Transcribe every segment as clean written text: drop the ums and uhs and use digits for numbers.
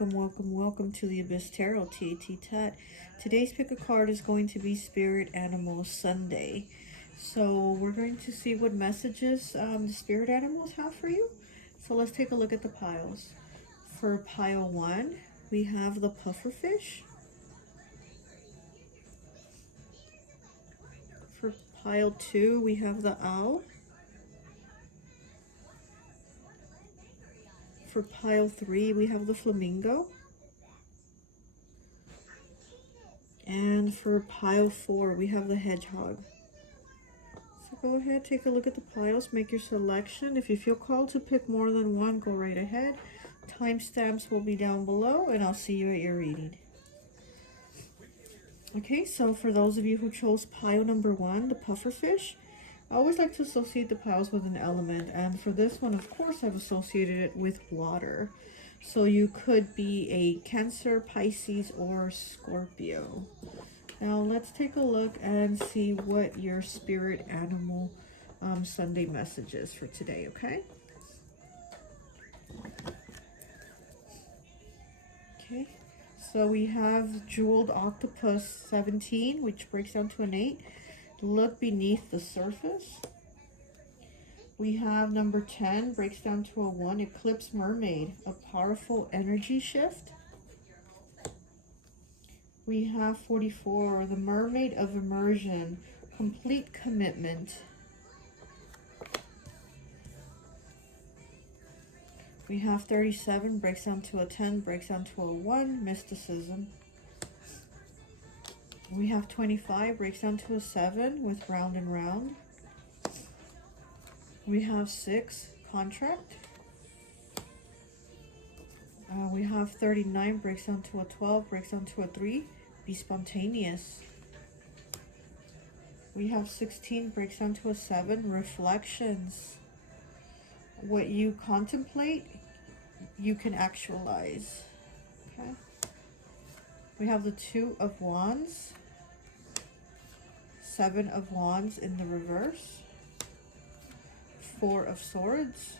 Welcome to the Abyss Tarot T.A.T. Today's pick a card is going to be Spirit Animal Sunday. So we're going to see what messages the spirit animals have for you. So let's take a look at the piles. For pile 1, we have the pufferfish. For pile 2, we have the owl. For pile 3, we have the flamingo. And for pile 4, we have the hedgehog. So go ahead, take a look at the piles, make your selection. If you feel called to pick more than one, go right ahead. Timestamps will be down below, and I'll see you at your reading. Okay, so for those of you who chose pile number 1, the pufferfish, I always like to associate the piles with an element, and for this one, of course, I've associated it with water. So you could be a Cancer, Pisces, or Scorpio. Now let's take a look and see what your spirit animal Sunday message is for today, okay? Okay, so we have Jeweled Octopus 17, which breaks down to an 8. Look beneath the surface. We have number 10, breaks down to a 1, Eclipse Mermaid, a powerful energy shift. We have 44, the Mermaid of Immersion, complete commitment. We have 37, breaks down to a 10, breaks down to a 1, mysticism. We have 25, breaks down to a 7 with round and round. We have 6, contract. We have 39, breaks down to a 12, breaks down to a 3, be spontaneous. We have 16, breaks down to a 7, reflections. What you contemplate, you can actualize. Okay. We have the 2 of Wands, 7 of Wands in the reverse, 4 of Swords,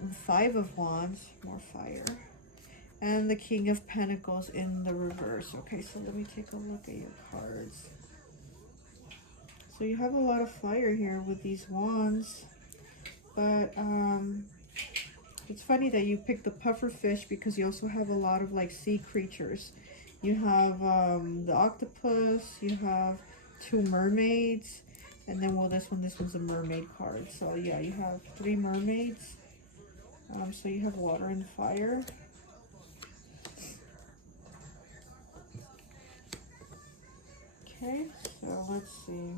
and 5 of Wands, more fire, and the King of Pentacles in the reverse. Okay, so let me take a look at your cards. So you have a lot of fire here with these wands, but it's funny that you picked the pufferfish because you also have a lot of like sea creatures. You have the octopus, you have 2 mermaids, and then, well, this one's a mermaid card. So yeah, you have 3 mermaids. So you have water and fire. Okay, so let's see.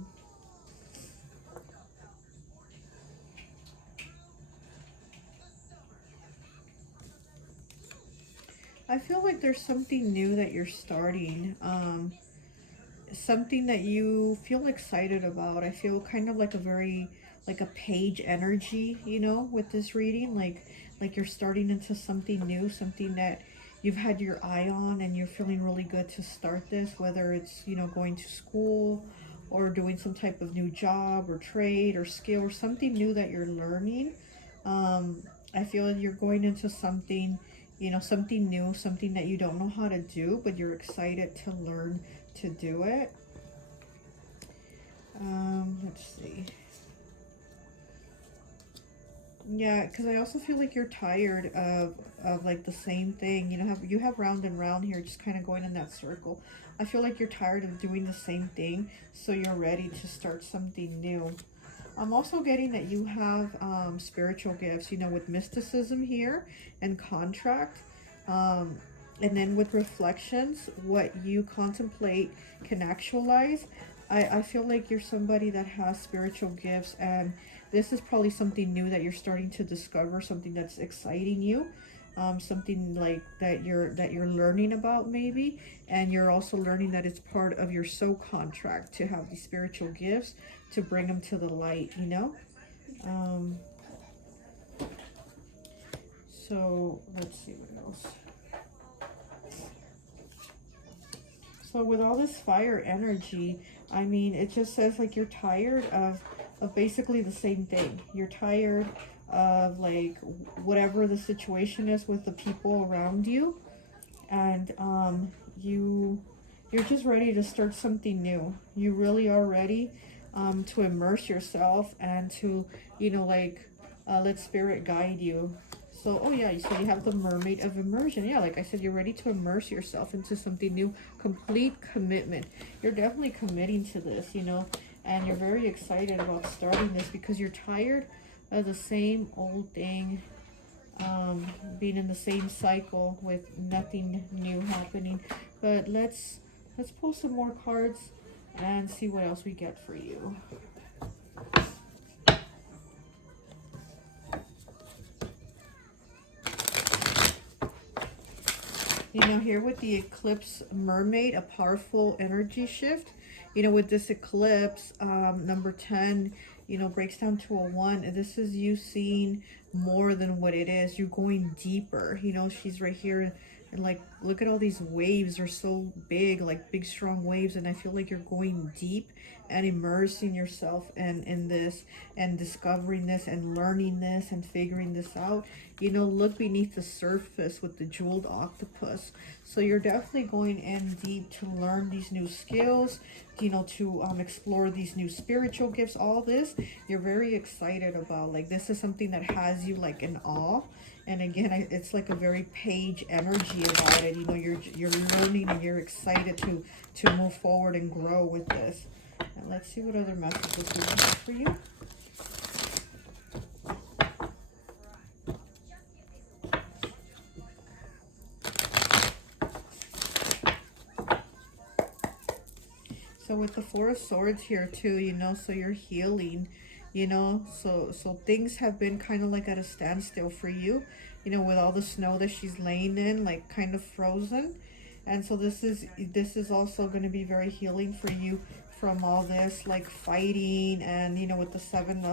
I feel like there's something new that you're starting. Something that you feel excited about. I feel kind of like a page energy, you know, with this reading, like you're starting into something new, something that you've had your eye on, and you're feeling really good to start this, whether it's, you know, going to school or doing some type of new job or trade or skill or something new that you're learning. I feel like you're going into something, you know, something new, something that you don't know how to do, but you're excited to learn to do it. Let's see. Yeah, because I also feel like you're tired of like the same thing. You have round and round here, just kind of going in that circle. I feel like you're tired of doing the same thing, so you're ready to start something new. I'm also getting that you have spiritual gifts, you know, with mysticism here and contract. And then with reflections, what you contemplate can actualize. I feel like you're somebody that has spiritual gifts, and this is probably something new that you're starting to discover, something that's exciting you, something like that you're learning about maybe, and you're also learning that it's part of your soul contract to have these spiritual gifts, to bring them to the light, you know. So let's see what else. So with all this fire energy, I mean, it just says like you're tired of basically the same thing. You're tired of like whatever the situation is with the people around you, and you're just ready to start something new. You really are ready to immerse yourself and to, you know, like let spirit guide you. So, oh yeah, so you have the mermaid of immersion. Yeah, like I said, you're ready to immerse yourself into something new. Complete commitment. You're definitely committing to this, you know, and you're very excited about starting this because you're tired of the same old thing, being in the same cycle with nothing new happening. But let's pull some more cards and see what else we get for you. You know, here with the eclipse mermaid, a powerful energy shift. You know, with this eclipse, number 10, you know, breaks down to a 1. This is you seeing more than what it is. You're going deeper. You know, she's right here. And like, look at all these waves. They're so big, like big, strong waves. And I feel like you're going deep and immersing yourself in this and discovering this and learning this and figuring this out. You know, look beneath the surface with the jeweled octopus. So you're definitely going in deep to learn these new skills, you know, to explore these new spiritual gifts. All this you're very excited about. Like, this is something that has you like in awe. And again, it's like a very page energy about it. You know, you're learning and you're excited to move forward and grow with this. And let's see what other messages we have for you. So with the 4 of Swords here too, you know, so you're healing, you know, so things have been kind of like at a standstill for you, you know, with all the snow that she's laying in, like kind of frozen. And so this is also going to be very healing for you from all this like fighting. And you know, with the 7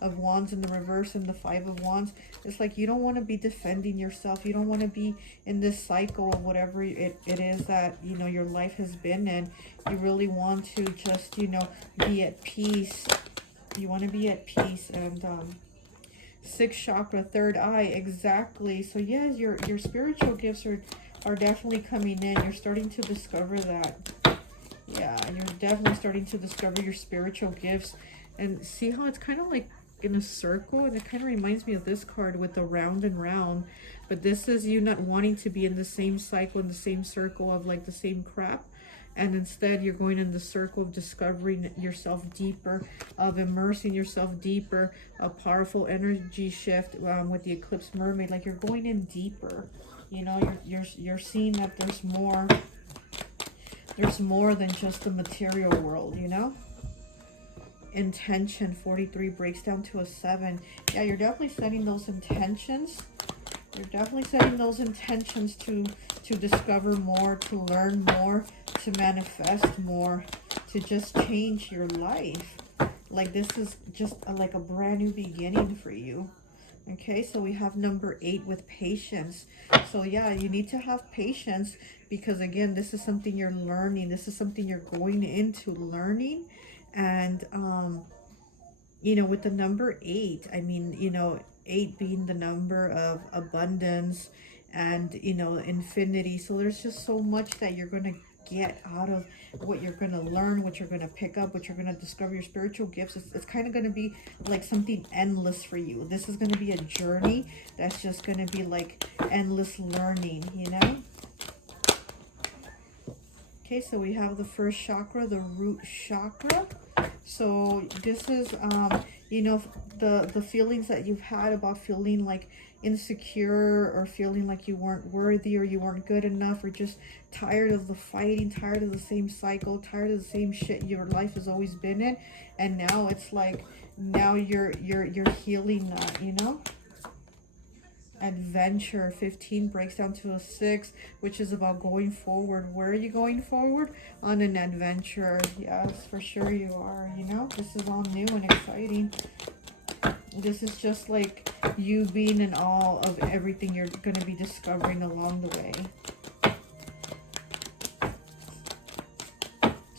of Wands in the reverse and the 5 of Wands, it's like you don't want to be defending yourself. You don't want to be in this cycle of whatever it is that, you know, your life has been in. You really want to just, you know, be at peace. You want to be at peace. And 6th chakra, 3rd eye, exactly. So yes, your spiritual gifts are definitely coming in. You're starting to discover that. Yeah, you're definitely starting to discover your spiritual gifts. And see how it's kind of like in a circle, and it kind of reminds me of this card with the round and round. But this is you not wanting to be in the same cycle, in the same circle of like the same crap. And instead you're going in the circle of discovering yourself deeper, of immersing yourself deeper. A powerful energy shift with the eclipse mermaid. Like, you're going in deeper. You know, you're seeing that there's more than just the material world, you know. Intention, 43, breaks down to a 7. Yeah, you're definitely setting those intentions. You're definitely setting those intentions to discover more, to learn more, to manifest more, to just change your life. Like, this is just like a brand new beginning for you. Okay, so we have number 8 with patience. So yeah, you need to have patience because again, this is something you're learning. This is something you're going into learning. And you know, with the number 8, I mean, you know, 8 being the number of abundance and, you know, infinity. So there's just so much that you're going to get out of what you're going to learn, what you're going to pick up, what you're going to discover, your spiritual gifts. It's kind of going to be like something endless for you. This is going to be a journey that's just going to be like endless learning, you know. Okay, so we have the 1st chakra, the root chakra. So this is you know, the feelings that you've had about feeling like insecure or feeling like you weren't worthy or you weren't good enough, or just tired of the fighting, tired of the same cycle, tired of the same shit your life has always been in. And now it's like, now you're healing that, you know. Adventure, 15, breaks down to a 6, which is about going forward. Where are you going forward? On an adventure. Yes, for sure you are, you know. This is all new and exciting. This is just like you being in awe of everything you're going to be discovering along the way.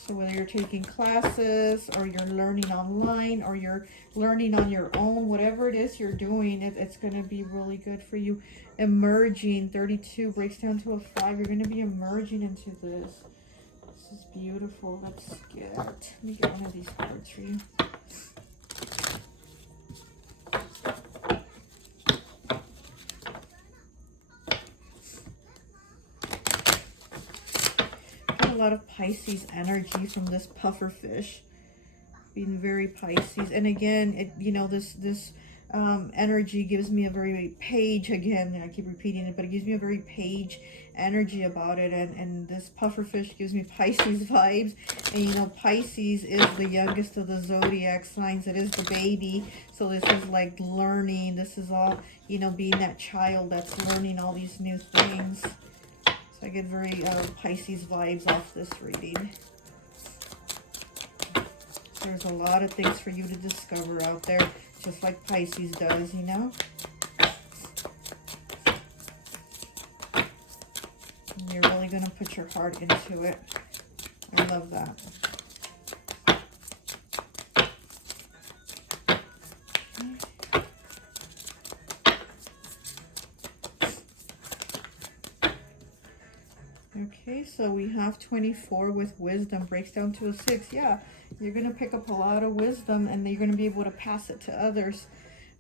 So whether you're taking classes or you're learning online or you're learning on your own, whatever it is you're doing, it's going to be really good for you. Emerging, 32 breaks down to a 5. You're going to be emerging into this. This is beautiful. Let's get, let me get one of these cards for you. A lot of Pisces energy from this puffer fish, being very Pisces. And again, it, you know, this energy gives me a very page, again, I keep repeating it, but it gives me a very page energy about it. And this puffer fish gives me Pisces vibes. And you know, Pisces is the youngest of the zodiac signs. It is the baby. So this is like learning. This is all, you know, being that child that's learning all these new things. So I get very Pisces vibes off this reading. There's a lot of things for you to discover out there, just like Pisces does, you know? And you're really going to put your heart into it. I love that. Okay, so we have 24 with wisdom, breaks down to a 6. Yeah, you're going to pick up a lot of wisdom and you're going to be able to pass it to others.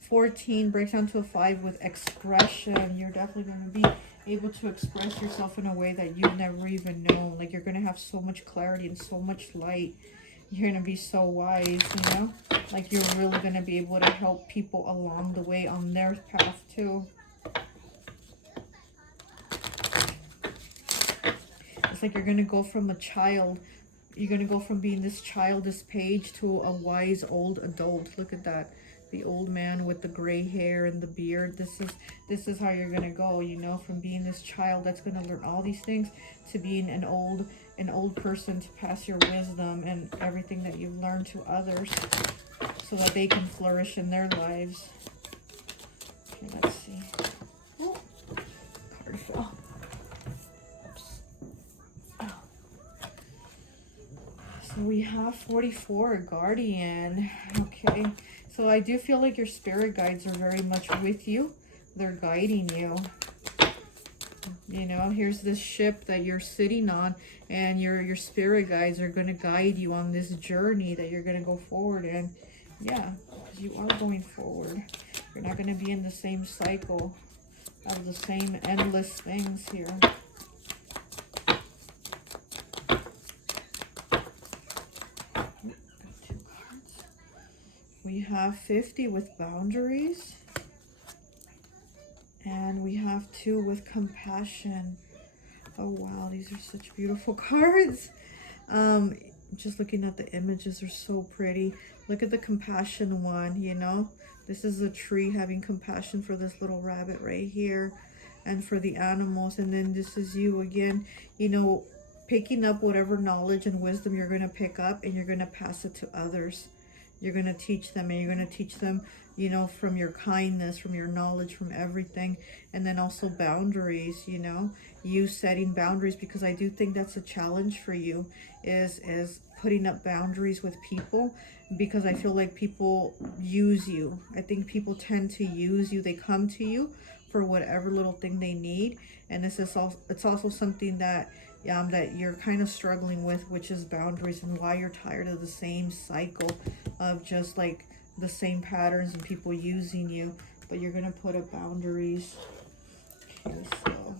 14 breaks down to a 5 with expression. You're definitely going to be able to express yourself in a way that you've never even known. Like, you're going to have so much clarity and so much light. You're going to be so wise, you know? Like, you're really going to be able to help people along the way on their path too. It's like you're going to go from a child, you're going to go from being this childish page to a wise old adult. Look at that. The old man with the gray hair and the beard. This is how you're going to go, you know, from being this child that's going to learn all these things to being an old person to pass your wisdom and everything that you've learned to others so that they can flourish in their lives. Okay, let's see. Oh, card fell. So we have 44, Guardian. Okay, so I do feel like your spirit guides are very much with you. They're guiding you. You know, here's this ship that you're sitting on, and your spirit guides are going to guide you on this journey that you're going to go forward in. Yeah, because you are going forward. You're not going to be in the same cycle of the same endless things here. We have 50 with boundaries. And we have 2 with compassion. Oh, wow. These are such beautiful cards. Just looking at the images, are so pretty. Look at the compassion one, you know. This is a tree having compassion for this little rabbit right here. And for the animals. And then this is you again, you know, picking up whatever knowledge and wisdom you're going to pick up. And you're going to pass it to others. You're going to teach them, and you're going to teach them, you know, from your kindness, from your knowledge, from everything. And then also boundaries, you know, you setting boundaries, because I do think that's a challenge for you, is putting up boundaries with people, because I feel like people use you. I think people tend to use you. They come to you for whatever little thing they need. And this is also, it's also something that that you're kind of struggling with, which is boundaries, and why you're tired of the same cycle of just like the same patterns and people using you. But you're going to put up boundaries. Okay, so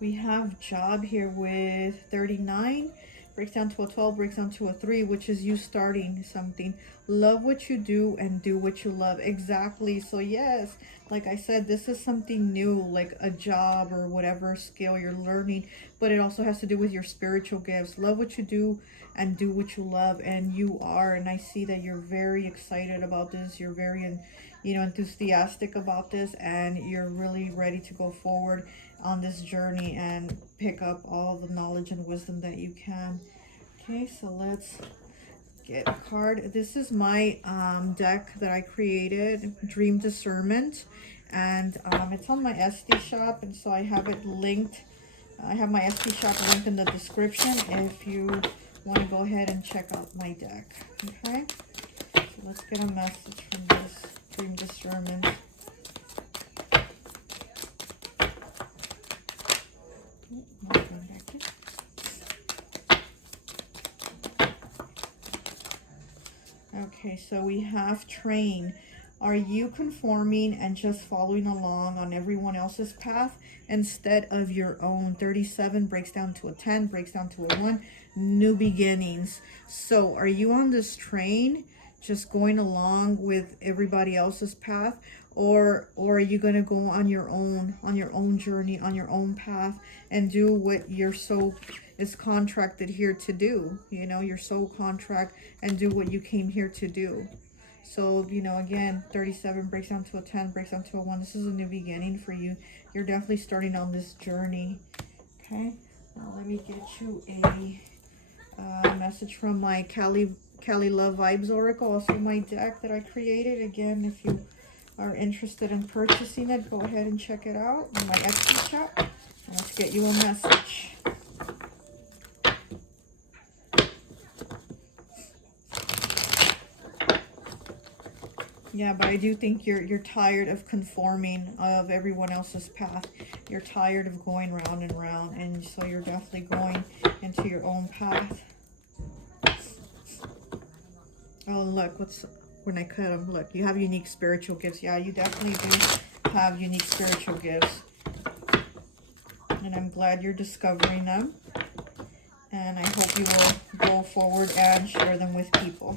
we have job here with 39, breaks down to a 12, breaks down to a 3, which is you starting something. Love what you do and do what you love. Exactly. So yes, like I said, this is something new, like a job or whatever skill you're learning, but it also has to do with your spiritual gifts. Love what you do and do what you love, and you are. And I see that you're very excited about this. You're very you know, enthusiastic about this, and you're really ready to go forward on this journey and pick up all the knowledge and wisdom that you can. Okay, so let's get a card. This is my deck that I created, Dream Discernment, and it's on my Etsy shop, and so I have it linked. I have my Etsy shop linked in the description if you want to go ahead and check out my deck. Okay, so let's get a message from this Dream Discernment. Okay, so we have train. Are you conforming and just following along on everyone else's path instead of your own? 37 breaks down to a 10, breaks down to a 1. New beginnings. So are you on this train just going along with everybody else's path, or are you going to go on your own journey, on your own path, and do what your soul is contracted here to do? You know, your soul contract, and do what you came here to do. So, you know, again, 37 breaks down to a 10, breaks down to a 1. This is a new beginning for you. You're definitely starting on this journey. Okay, now let me get you a message from my Cali Love Vibes Oracle, also my deck that I created. Again, if you are interested in purchasing it, go ahead and check it out in my Etsy shop. Let's get you a message. Yeah, but I do think you're tired of conforming of everyone else's path. You're tired of going round and round, and so you're definitely going into your own path. Oh, look, when I cut them, look, you have unique spiritual gifts. Yeah, you definitely do have unique spiritual gifts. And I'm glad you're discovering them. And I hope you will go forward and share them with people,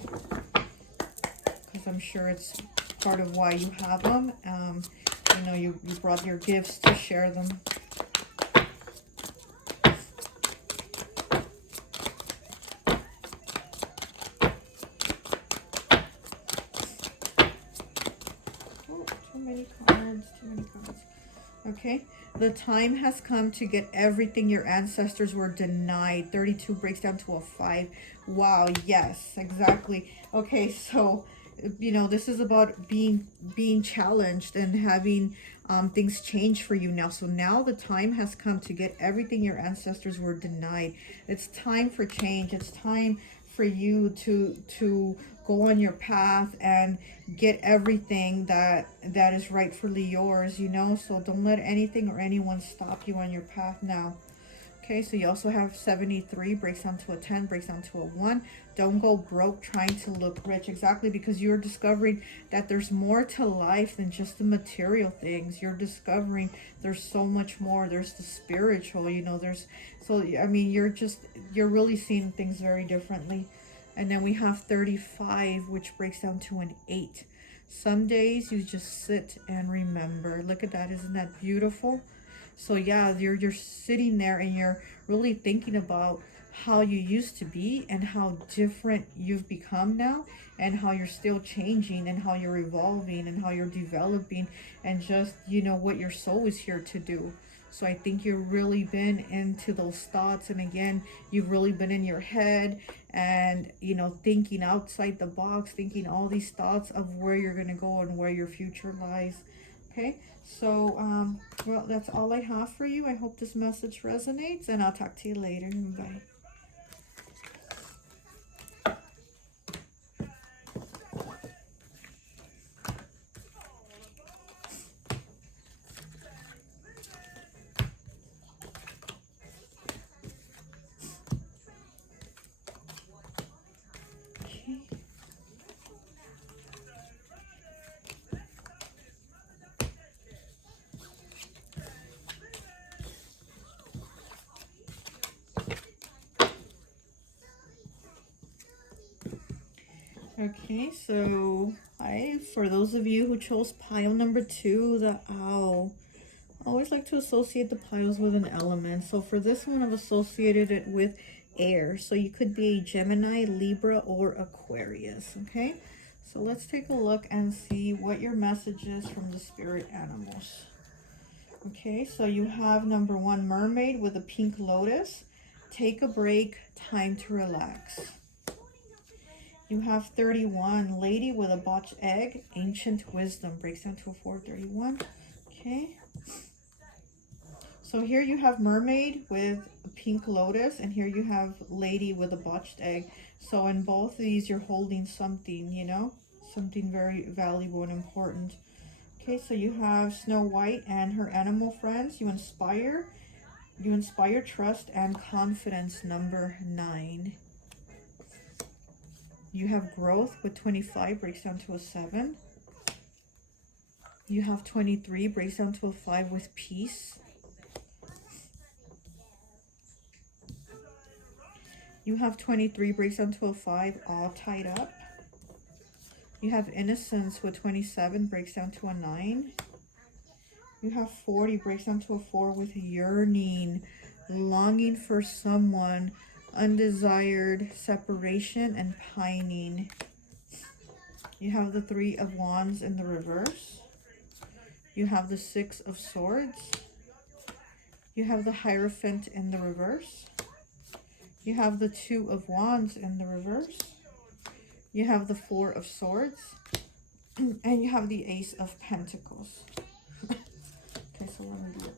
because I'm sure it's part of why you have them. You know, you brought your gifts to share them. Oh, too many cards. Okay, the time has come to get everything your ancestors were denied. 32 breaks down to a 5. Wow, yes, exactly. Okay, so, you know, this is about being challenged and having things change for you now. So now the time has come to get everything your ancestors were denied. It's time for change. It's time for you to go on your path and get everything that is rightfully yours, you know. So don't let anything or anyone stop you on your path now. Okay, so you also have 73, breaks down to a 10, breaks down to a 1. Don't go broke trying to look rich. Exactly, because you're discovering that there's more to life than just the material things. You're discovering there's so much more. There's the spiritual, you know, so, I mean, you're really seeing things very differently. And then we have 35, which breaks down to an 8. Some days you just sit and remember. Look at that. Isn't that beautiful? So yeah, you're sitting there and you're really thinking about how you used to be and how different you've become now, and how you're still changing, and how you're evolving, and how you're developing, and just, you know, what your soul is here to do. So I think you've really been into those thoughts, and again, you've really been in your head and, you know, thinking outside the box, thinking all these thoughts of where you're going to go and where your future lies. Okay, so, well, that's all I have for you. I hope this message resonates, and I'll talk to you later. Bye. Okay, so for those of you who chose pile number 2, the owl. I always like to associate the piles with an element. So for this one, I've associated it with air. So you could be a Gemini, Libra, or Aquarius, okay? So let's take a look and see what your message is from the spirit animals. Okay, so you have number 1, mermaid with a pink lotus. Take a break, time to relax. You have 31, lady with a botched egg, ancient wisdom. Breaks down to a 431. Okay. So here you have mermaid with a pink lotus, and here you have lady with a botched egg. So in both of these, you're holding something, you know, something very valuable and important. Okay, so you have Snow White and her animal friends. You inspire trust and confidence, number 9. You have growth with 25, breaks down to a 7. You have 23, breaks down to a 5 with peace. You have 23, breaks down to a 5, all tied up. You have innocence with 27, breaks down to a 9. You have 40, breaks down to a 4 with yearning, longing for someone, undesired separation, and pining. You have the 3 of Wands in the reverse. You have the 6 of Swords. You have the Hierophant in the reverse. You have the 2 of Wands in the reverse. You have the 4 of Swords. And you have the Ace of Pentacles. Okay, so let me look.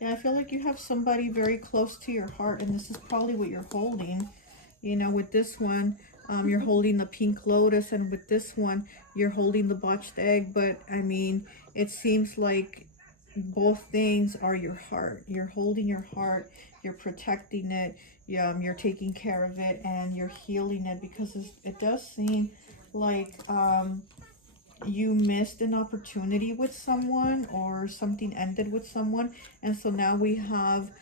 Yeah, I feel like you have somebody very close to your heart, and this is probably what you're holding. You know, with this one, you're holding the pink lotus, and with this one, you're holding the botched egg. But, I mean, it seems like both things are your heart. You're holding your heart, you're protecting it, you're taking care of it, and you're healing it, because it does seem like you missed an opportunity with someone, or something ended with someone, and so now we have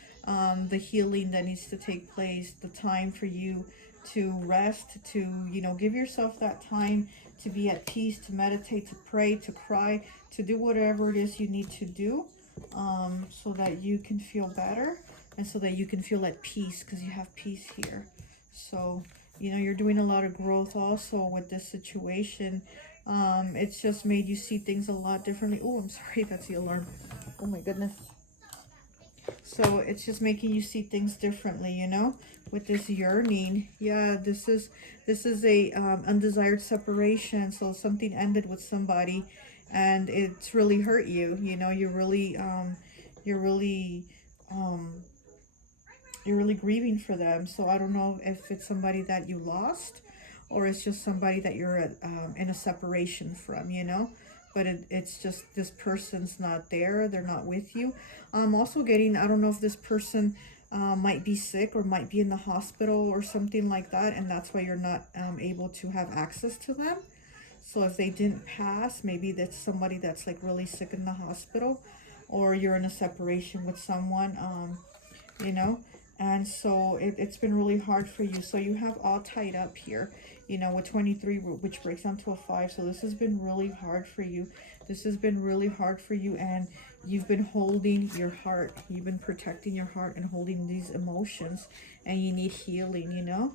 the healing that needs to take place, the time for you to rest, to, you know, give yourself that time to be at peace, to meditate, to pray, to cry, to do whatever it is you need to do, so that you can feel better, and so that you can feel at peace, because you have peace here. So, you know, you're doing a lot of growth also with this situation. It's just made you see things a lot differently. Oh, I'm sorry, that's the alarm. Oh my goodness. So it's just making you see things differently, you know, with this yearning. Yeah, this is a undesired separation. So something ended with somebody, and it's really hurt you. You know, you're really grieving for them. So I don't know if it's somebody that you lost, or it's just somebody that you're in a separation from, you know. But it's just this person's not there. They're not with you. I'm also getting, I don't know if this person might be sick or might be in the hospital or something like that, and that's why you're not able to have access to them. So if they didn't pass, maybe that's somebody that's like really sick in the hospital, or you're in a separation with someone, you know. And so it's been really hard for you. So you have all tied up here, you know, with 23, which breaks down to a 5. So this has been really hard for you. This has been really hard for you, and you've been holding your heart. You've been protecting your heart and holding these emotions, and you need healing, you know.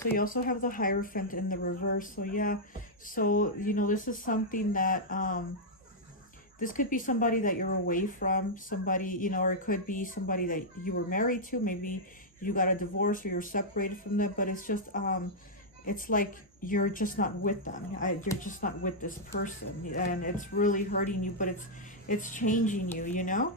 So you also have the Hierophant in the reverse. So yeah, so, you know, this is something that, this could be somebody that you're away from, somebody, you know, or it could be somebody that you were married to. Maybe you got a divorce or you're separated from them, but it's just, it's like you're just not with them. You're just not with this person, and it's really hurting you, but it's changing you, you know.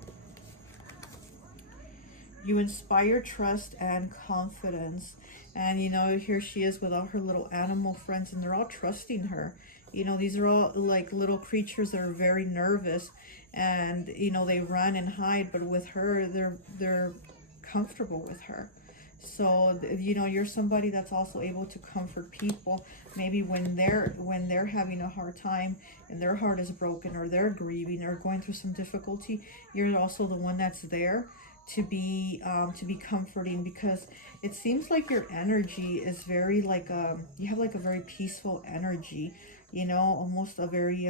You inspire trust and confidence. And, you know, here she is with all her little animal friends, and they're all trusting her. You know, these are all like little creatures that are very nervous, and, you know, they run and hide, but with her, they're comfortable with her. So, you know, you're somebody that's also able to comfort people. Maybe when they're having a hard time and their heart is broken, or they're grieving or going through some difficulty, you're also the one that's there to be comforting, because it seems like your energy is very like you have like a very peaceful energy, you know, almost a very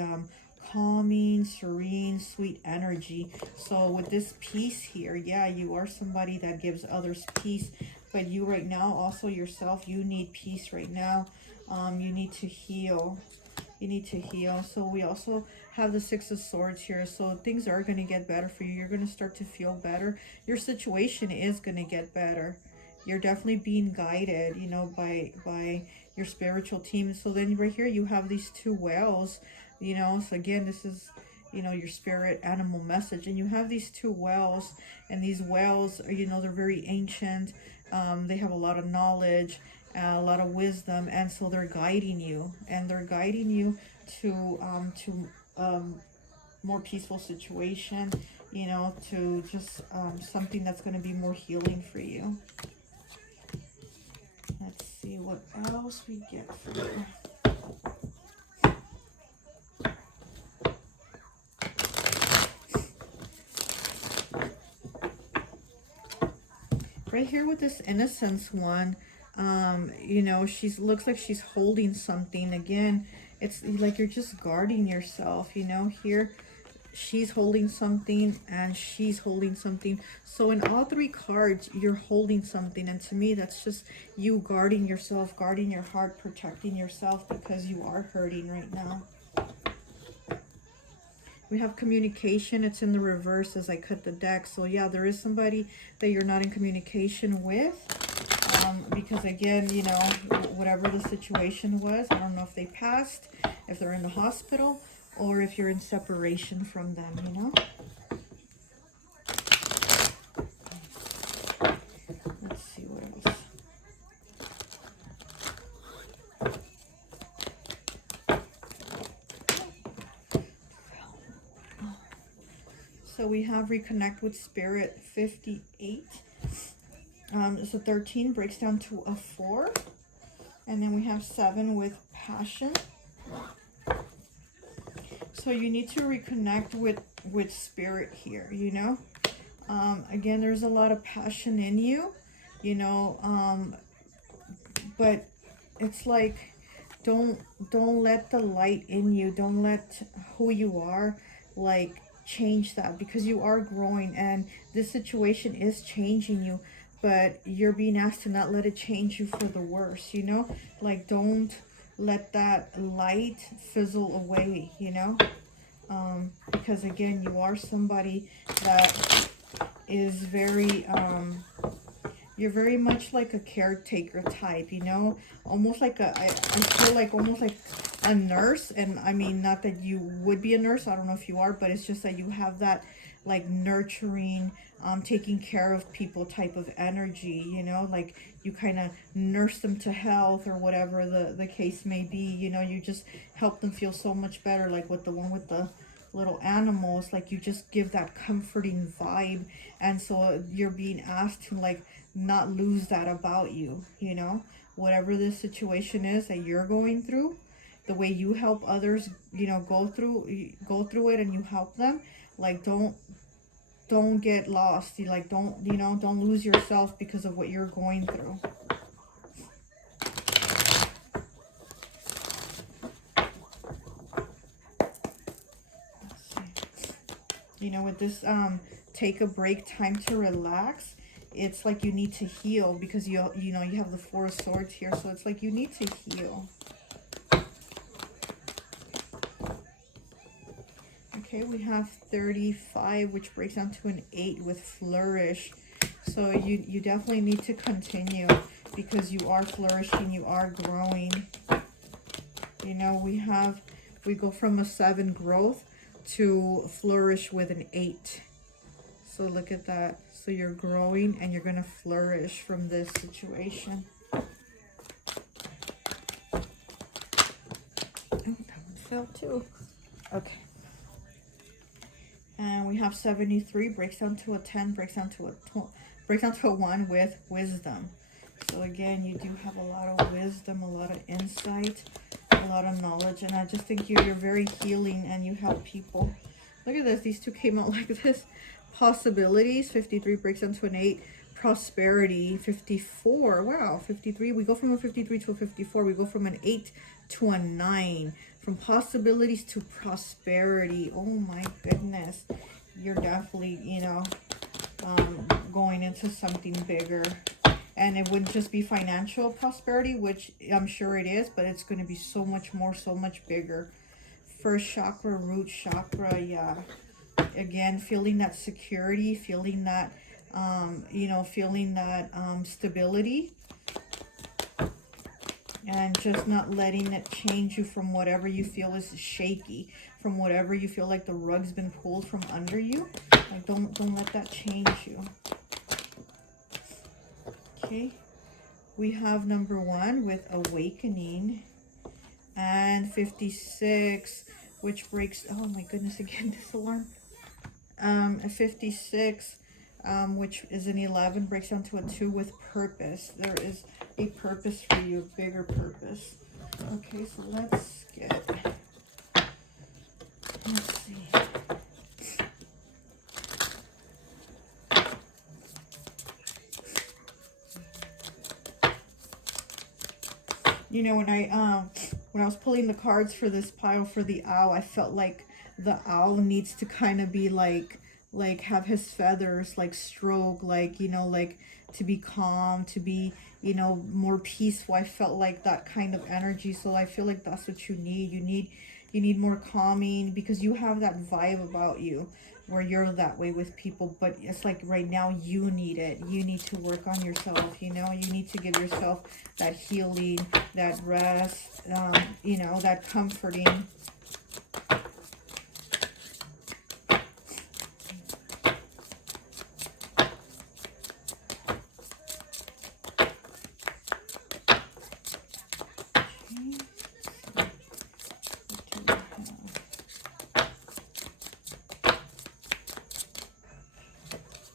calming, serene, sweet energy. So with this peace here, yeah, you are somebody that gives others peace, but you right now also yourself, you need peace right now. You need to heal. You need to heal. So we also have the Six of Swords here. So things are going to get better for you. You're going to start to feel better. Your situation is going to get better. You're definitely being guided, you know, by your spiritual team. So then right here you have these two whales, you know. So again, this is, you know, your spirit animal message. And you have these two whales, and these whales are, you know, they're very ancient. They have a lot of knowledge, a lot of wisdom, and so they're guiding you, and they're guiding you to more peaceful situation, you know, to just something that's going to be more healing for you. Let's see what else we get for you. Right here with this Innocence one, you know, looks like she's holding something. Again, it's like you're just guarding yourself, you know. Here she's holding something and she's holding something. So in all three cards, you're holding something, and to me that's just you guarding yourself, guarding your heart, protecting yourself, because you are hurting right now. We have communication. It's in the reverse as I cut the deck. So yeah, there is somebody that you're not in communication with, because again, you know, whatever the situation was, I don't know if they passed, if they're in the hospital, or if you're in separation from them, you know. Let's see what else. So we have Reconnect with Spirit 58. So 13 breaks down to a 4. And then we have 7 with Passion. So you need to reconnect with Spirit here, you know. Again, there's a lot of passion in you, you know. But it's like, don't let the light in you, don't let who you are, like, change that, because you are growing and this situation is changing you, but you're being asked to not let it change you for the worse, you know. Like, don't let that light fizzle away, you know. Because again, you are somebody that is very you're very much like a caretaker type, you know, almost like I feel like almost like a nurse. And I mean, not that you would be a nurse, I don't know if you are, but it's just that you have that like nurturing, taking care of people type of energy, you know, like you kind of nurse them to health or whatever the case may be, you know. You just help them feel so much better, like with the one with the little animals, like you just give that comforting vibe. And so you're being asked to like not lose that about you, you know. Whatever this situation is that you're going through, the way you help others, you know, go through it and you help them, like don't get lost. You like don't lose yourself because of what you're going through. You know, with this take a break, time to relax, it's like you need to heal, because you know you have the Four of Swords here, so it's like you need to heal. Okay, we have 35, which breaks down to an 8 with Flourish. So you definitely need to continue, because you are flourishing, you are growing. You know, we go from a 7 growth to flourish with an 8. So look at that. So you're growing and you're going to flourish from this situation. Oh, that one fell too. Okay. And we have 73, breaks down to a 10, breaks down to a 1 with Wisdom. So again, you do have a lot of wisdom, a lot of insight, a lot of knowledge, and I just think you're very healing and you help people. Look at this. These two came out like this. Possibilities, 53 breaks down to an 8. Prosperity, 54. Wow, 53. We go from a 53 to a 54. We go from an 8 to a 9. From possibilities to prosperity. Oh my goodness. You're definitely, you know, going into something bigger. And it wouldn't just be financial prosperity, which I'm sure it is, but it's going to be so much more, so much bigger. First chakra, root chakra, yeah. Again, feeling that security, feeling that, you know, feeling that stability. And just not letting it change you from whatever you feel is shaky, from whatever you feel like the rug's been pulled from under you. Like, don't let that change you. Okay, we have number 1 with awakening, and 56, which breaks, oh my goodness, again, this alarm. 56, which is an 11, breaks down to a 2 with purpose. There is a purpose for you, a bigger purpose. Okay, so let's see. You know, when I was pulling the cards for this pile for the owl, I felt like the owl needs to kind of be like have his feathers like stroke, like, you know, like to be calm, to be, you know, more peaceful. I felt like that kind of energy. So I feel like that's what you need. You need more calming, because you have that vibe about you where you're that way with people, but it's like right now you need it. You need to work on yourself, you know. You need to give yourself that healing, that rest, you know, that comforting.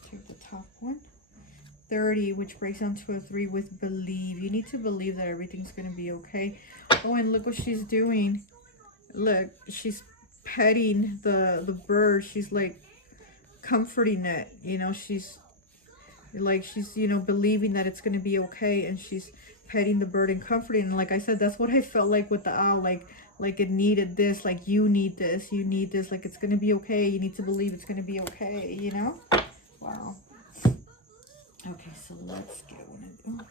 Take the top one. 30, which breaks down to a 3 with believe. You need to believe that everything's going to be okay. Oh, and look what she's doing. Look, she's petting the bird. She's like comforting it, you know. She's you know, believing that it's going to be okay, and she's petting the bird and comforting. And like I said, that's what I felt like with the owl, like it needed this, like you need this, like it's going to be okay. You need to believe it's going to be okay, you know. Wow. Okay, so let's get one of these.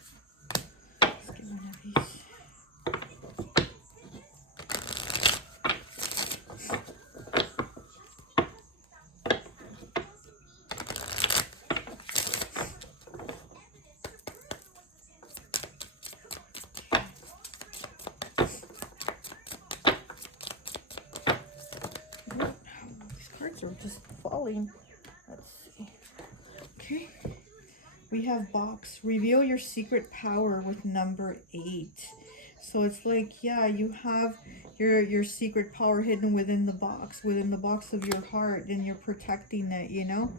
These cards are just falling. Let's see. Okay. We have box. Reveal your secret power with number 8. So it's like, yeah, you have your secret power hidden within the box of your heart, and you're protecting it, you know.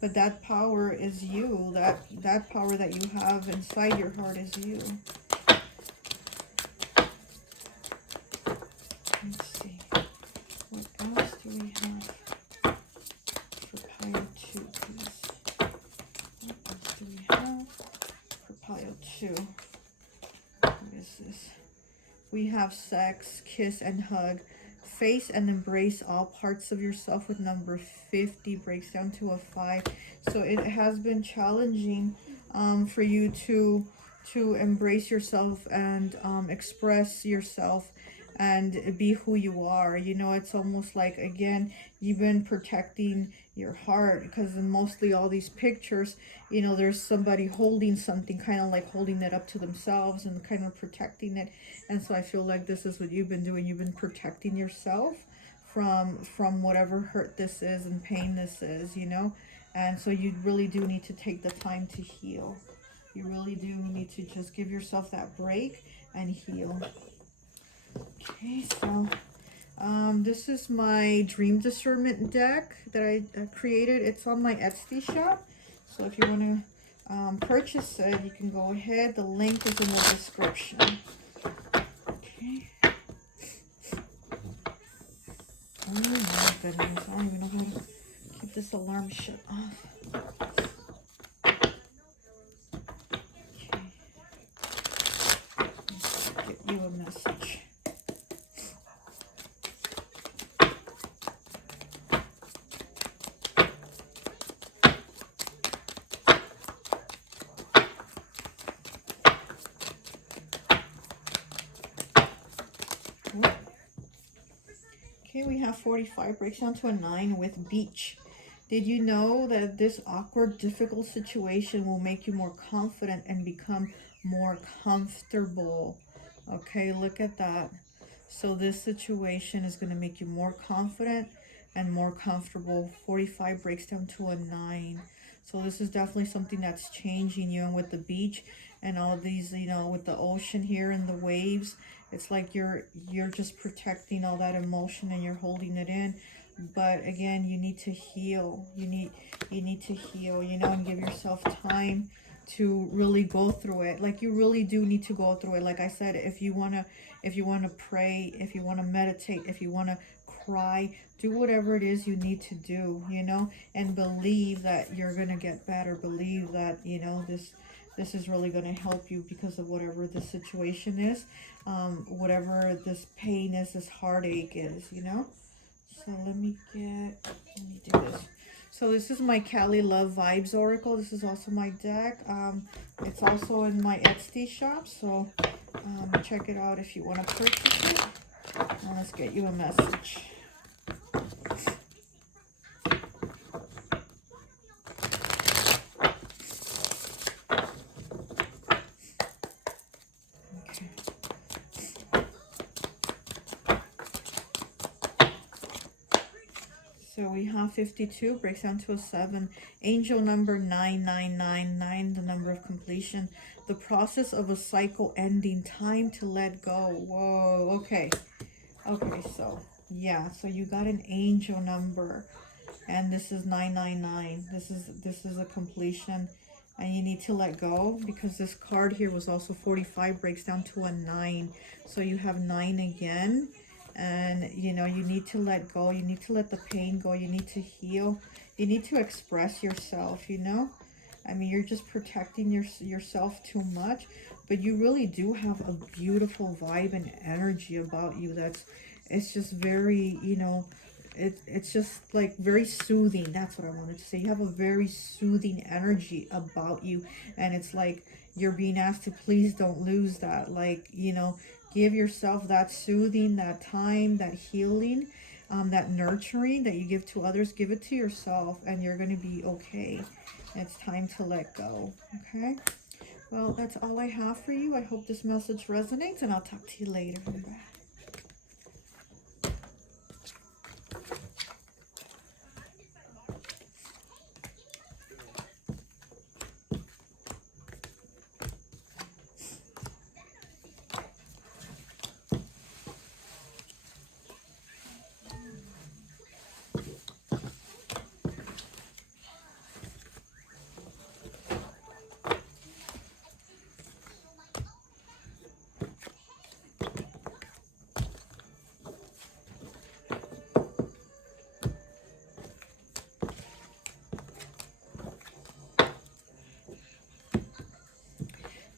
But that power is you. That power that you have inside your heart is you. Let's see. What else do we have for pile 2, please? Do we have for pile 2? What is this? We have sex, kiss, and hug. Face and embrace all parts of yourself with number 50, breaks down to a 5. So it has been challenging for you to embrace yourself and express yourself and be who you are. You know, it's almost like, again, you've been protecting your heart, because in mostly all these pictures, you know, there's somebody holding something, kind of like holding it up to themselves and kind of protecting it. And so I feel like this is what you've been doing. You've been protecting yourself from whatever hurt this is and pain this is, you know. And so you really do need to take the time to heal. You really do need to just give yourself that break and heal. Okay, so this is my dream discernment deck that I created. It's on my Etsy shop, so if you want to purchase it, you can go ahead. The link is in the description. Okay. Oh my goodness, I don't even know how to keep this alarm shut off. Okay. Let's get you a message. Okay, we have 45, breaks down to a 9 with beach. Did you know that this awkward, difficult situation will make you more confident and become more comfortable? Okay, look at that. So this situation is going to make you more confident and more comfortable. 45 breaks down to a 9. So this is definitely something that's changing you. And with the beach and all these, you know, with the ocean here and the waves, it's like you're just protecting all that emotion and you're holding it in. But again, you need to heal. You need to heal, you know, and give yourself time to really go through it. Like, you really do need to go through it. Like I said, if you want to pray, if you want to meditate, if you want to cry, do whatever it is you need to do, you know, and believe that you're going to get better. Believe that, you know, this is really going to help you because of whatever the situation is, whatever this pain is, this heartache is, you know. So let me do this. So this is my Cali Love Vibes Oracle. This is also my deck. It's also in my Etsy shop, so check it out if you want to purchase it. Now let's get you a message. So we have 52, breaks down to a 7. Angel number 9999, the number of completion. The process of a cycle ending, time to let go. Whoa, okay. Okay, so, yeah, so you got an angel number. And this is 999. This is a completion. And you need to let go because this card here was also 45, breaks down to a 9. So you have 9 again. And, you know, you need to let go. You need to let the pain go. You need to heal. You need to express yourself, you know. I mean, you're just protecting yourself too much. But you really do have a beautiful vibe and energy about you. It's just very, you know, it's just like very soothing. That's what I wanted to say. You have a very soothing energy about you. And it's like you're being asked to please don't lose that. Like, you know, give yourself that soothing, that time, that healing, that nurturing that you give to others. Give it to yourself and you're going to be okay. It's time to let go. Okay? Well, that's all I have for you. I hope this message resonates and I'll talk to you later. Bye.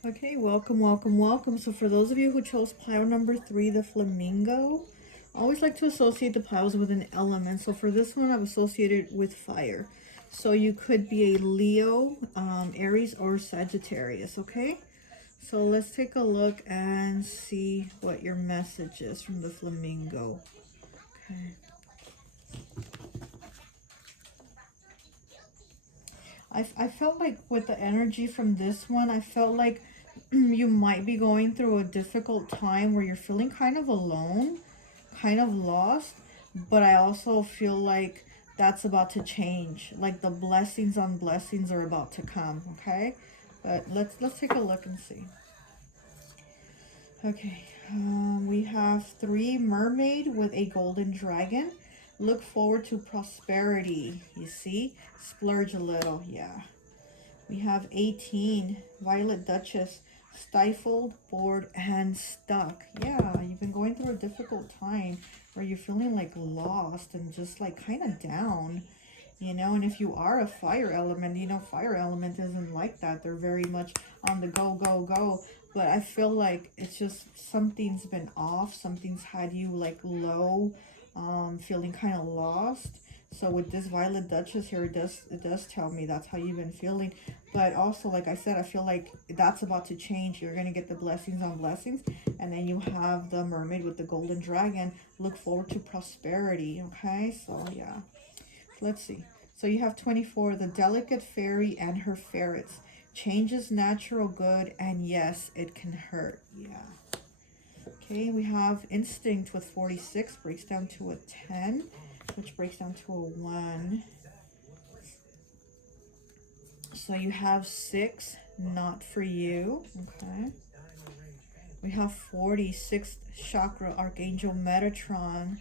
Okay, welcome, welcome, welcome. So for those of you who chose pile number 3, the flamingo, I always like to associate the piles with an element. So for this one, I've associated with fire. So you could be a Leo, Aries, or Sagittarius, okay? So let's take a look and see what your message is from the flamingo. Okay. I felt like with the energy from this one, I felt like you might be going through a difficult time where you're feeling kind of alone, kind of lost, but I also feel like that's about to change. Like the blessings on blessings are about to come, okay? But let's take a look and see. Okay, we have 3, mermaid with a golden dragon. Look forward to prosperity. You see? Splurge a little. Yeah. We have 18. Violet Duchess. Stifled, bored, and stuck. Yeah, you've been going through a difficult time where you're feeling like lost and just like kind of down. You know, and if you are a fire element, you know, fire element isn't like that. They're very much on the go, go, go. But I feel like it's just something's been off. Something's had you like low, feeling kind of lost. So with this Violet Duchess here, it does tell me that's how you've been feeling. But also, like I said, I feel like that's about to change. You're going to get the blessings on blessings. And then you have the Mermaid with the Golden Dragon. Look forward to prosperity, okay? So, yeah. Let's see. So you have 24, the Delicate Fairy and her Ferrets. Change is natural good, and yes, it can hurt. Yeah. Okay, we have Instinct with 46, breaks down to a 10, which breaks down to a 1. So you have 6, not for you. Okay. We have 46th chakra, Archangel Metatron.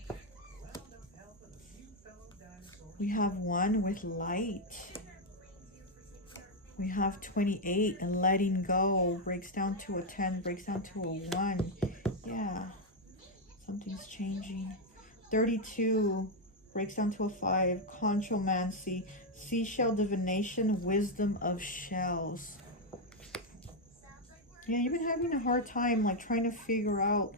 We have 1 with light. We have 28, and letting go, breaks down to a 10, breaks down to a 1. Yeah, something's changing. 32 breaks down to a 5, Conchomancy, Seashell Divination, Wisdom of Shells. Yeah, you've been having a hard time, like, trying to figure out,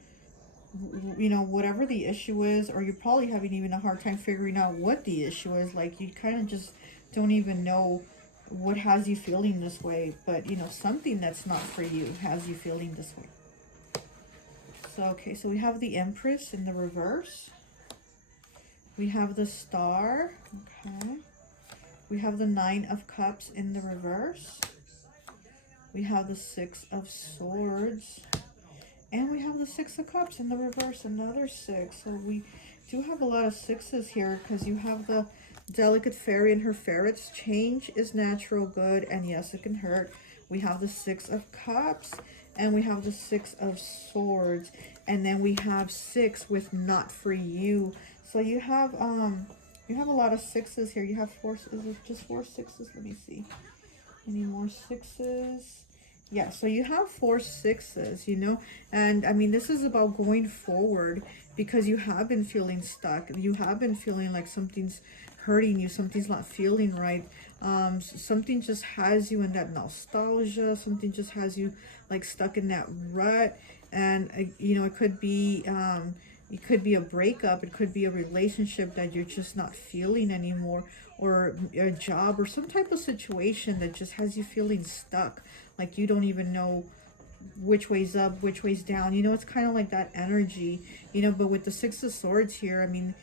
you know, whatever the issue is, or you're probably having even a hard time figuring out what the issue is. Like, you kind of just don't even know what has you feeling this way. But, you know, something that's not for you has you feeling this way. So, okay, so we have the Empress in the reverse. We have the Star. Okay. We have the 9 of Cups in the reverse. We have the 6 of Swords. And we have the 6 of Cups in the reverse, another 6. So we do have a lot of 6s here, because you have the Delicate Fairy and her Ferrets. Change is natural good, and yes, it can hurt. We have the 6 of Cups, and we have the 6 of Swords. And then we have 6 with not for you. So you have a lot of 6s here. You have 4, is it just 4 6s? Let me see. Any more 6s? Yeah, so you have 4 6s, you know, and I mean, this is about going forward, because you have been feeling stuck. You have been feeling like something's hurting you, something's not feeling right. Something just has you in that nostalgia. Something just has you like stuck in that rut. And you know, it could be a breakup, it could be a relationship that you're just not feeling anymore, or a job, or some type of situation that just has you feeling stuck. Like you don't even know which way's up, which way's down. You know, it's kind of like that energy, you know. But with the 6 of Swords here, I mean,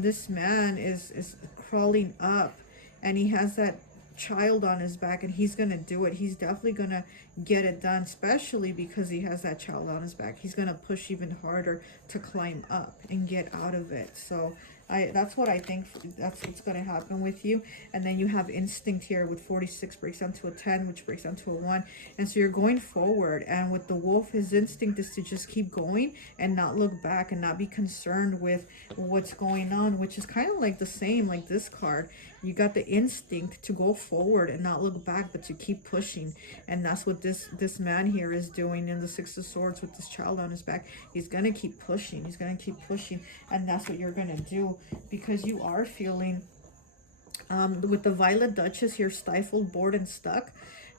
this man is crawling up, and he has that child on his back, and he's gonna do it. He's definitely gonna get it done, especially because he has that child on his back. He's gonna push even harder to climb up and get out of it. So that's what I think. That's what's going to happen with you. And then you have Instinct here with 46, breaks down to a 10, which breaks down to a 1. And so you're going forward. And with the Wolf, his instinct is to just keep going and not look back and not be concerned with what's going on, which is kind of like the same, like this card. You got the instinct to go forward and not look back, but to keep pushing. And that's what this man here is doing in the 6 of Swords with this child on his back. He's going to keep pushing. He's going to keep pushing. And that's what you're going to do, because you are feeling, with the Violet Duchess here, stifled, bored, and stuck.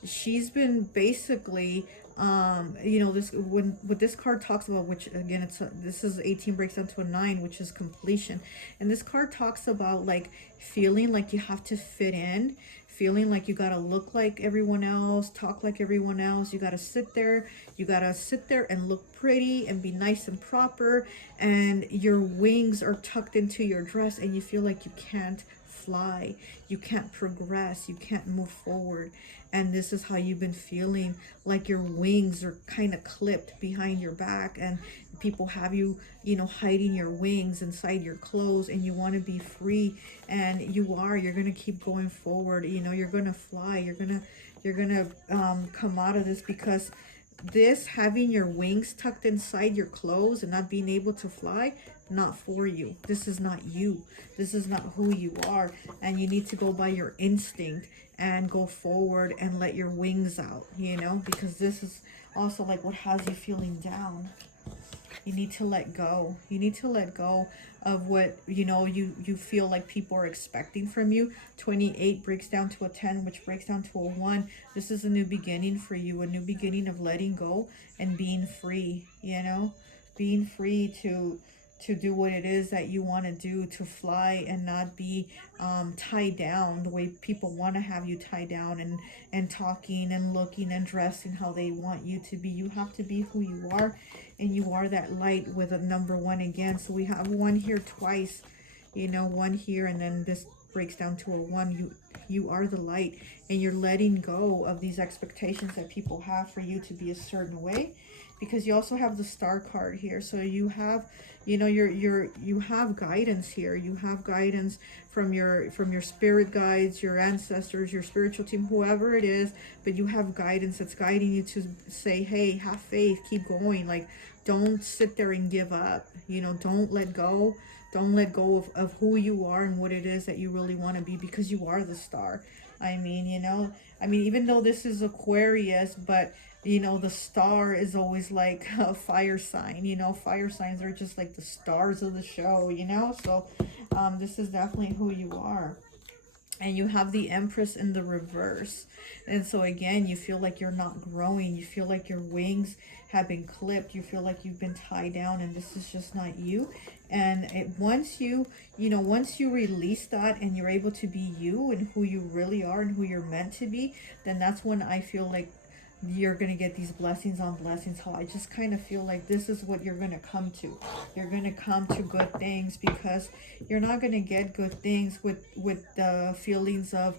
She's been basically, you know, what this card talks about, which again, this is 18, breaks down to a 9, which is completion. And this card talks about like feeling like you have to fit in, feeling like you gotta look like everyone else, talk like everyone else. You gotta sit there and look pretty and be nice and proper, and your wings are tucked into your dress, and you feel like you can't fly, you can't progress, you can't move forward. And this is how you've been feeling, like your wings are kind of clipped behind your back, and people have you, you know, hiding your wings inside your clothes, and you want to be free. And you're going to keep going forward. You know, you're going to fly. You're going to come out of this, because this, having your wings tucked inside your clothes and not being able to fly, not for you. This is not you. This is not who you are. And you need to go by your instinct and go forward and let your wings out, you know, because this is also like what has you feeling down. You need to let go. You need to let go of what, you know, you feel like people are expecting from you. 28 breaks down to a 10, which breaks down to a 1. This is a new beginning for you, a new beginning of letting go and being free, you know, being free to to do what it is that you want to do, to fly and not be tied down the way people want to have you tied down, and talking and looking and dressing how they want you to be. You have to be who you are, and you are that light with a number 1 again. So we have 1 here twice, you know, 1 here, and then this breaks down to a 1. You are the light, and you're letting go of these expectations that people have for you to be a certain way, because you also have the Star card here. So you have, you know, you have guidance here. You have guidance from your spirit guides, your ancestors, your spiritual team, whoever it is, but you have guidance that's guiding you to say, hey, have faith, keep going. Like, don't sit there and give up, you know, don't let go. Don't let go of who you are and what it is that you really want to be, because you are the star. I mean, you know, I mean, even though this is Aquarius, but, you know, the star is always like a fire sign, you know, fire signs are just like the stars of the show, you know, so this is definitely who you are. And you have the Empress in the reverse. And so again, you feel like you're not growing. You feel like your wings have been clipped. You feel like you've been tied down, and this is just not you. And once you release that and you're able to be you and who you really are and who you're meant to be, then that's when I feel like you're going to get these blessings on blessings. How I just kind of feel like this is what you're going to come to. You're going to come to good things, because you're not going to get good things with the feelings of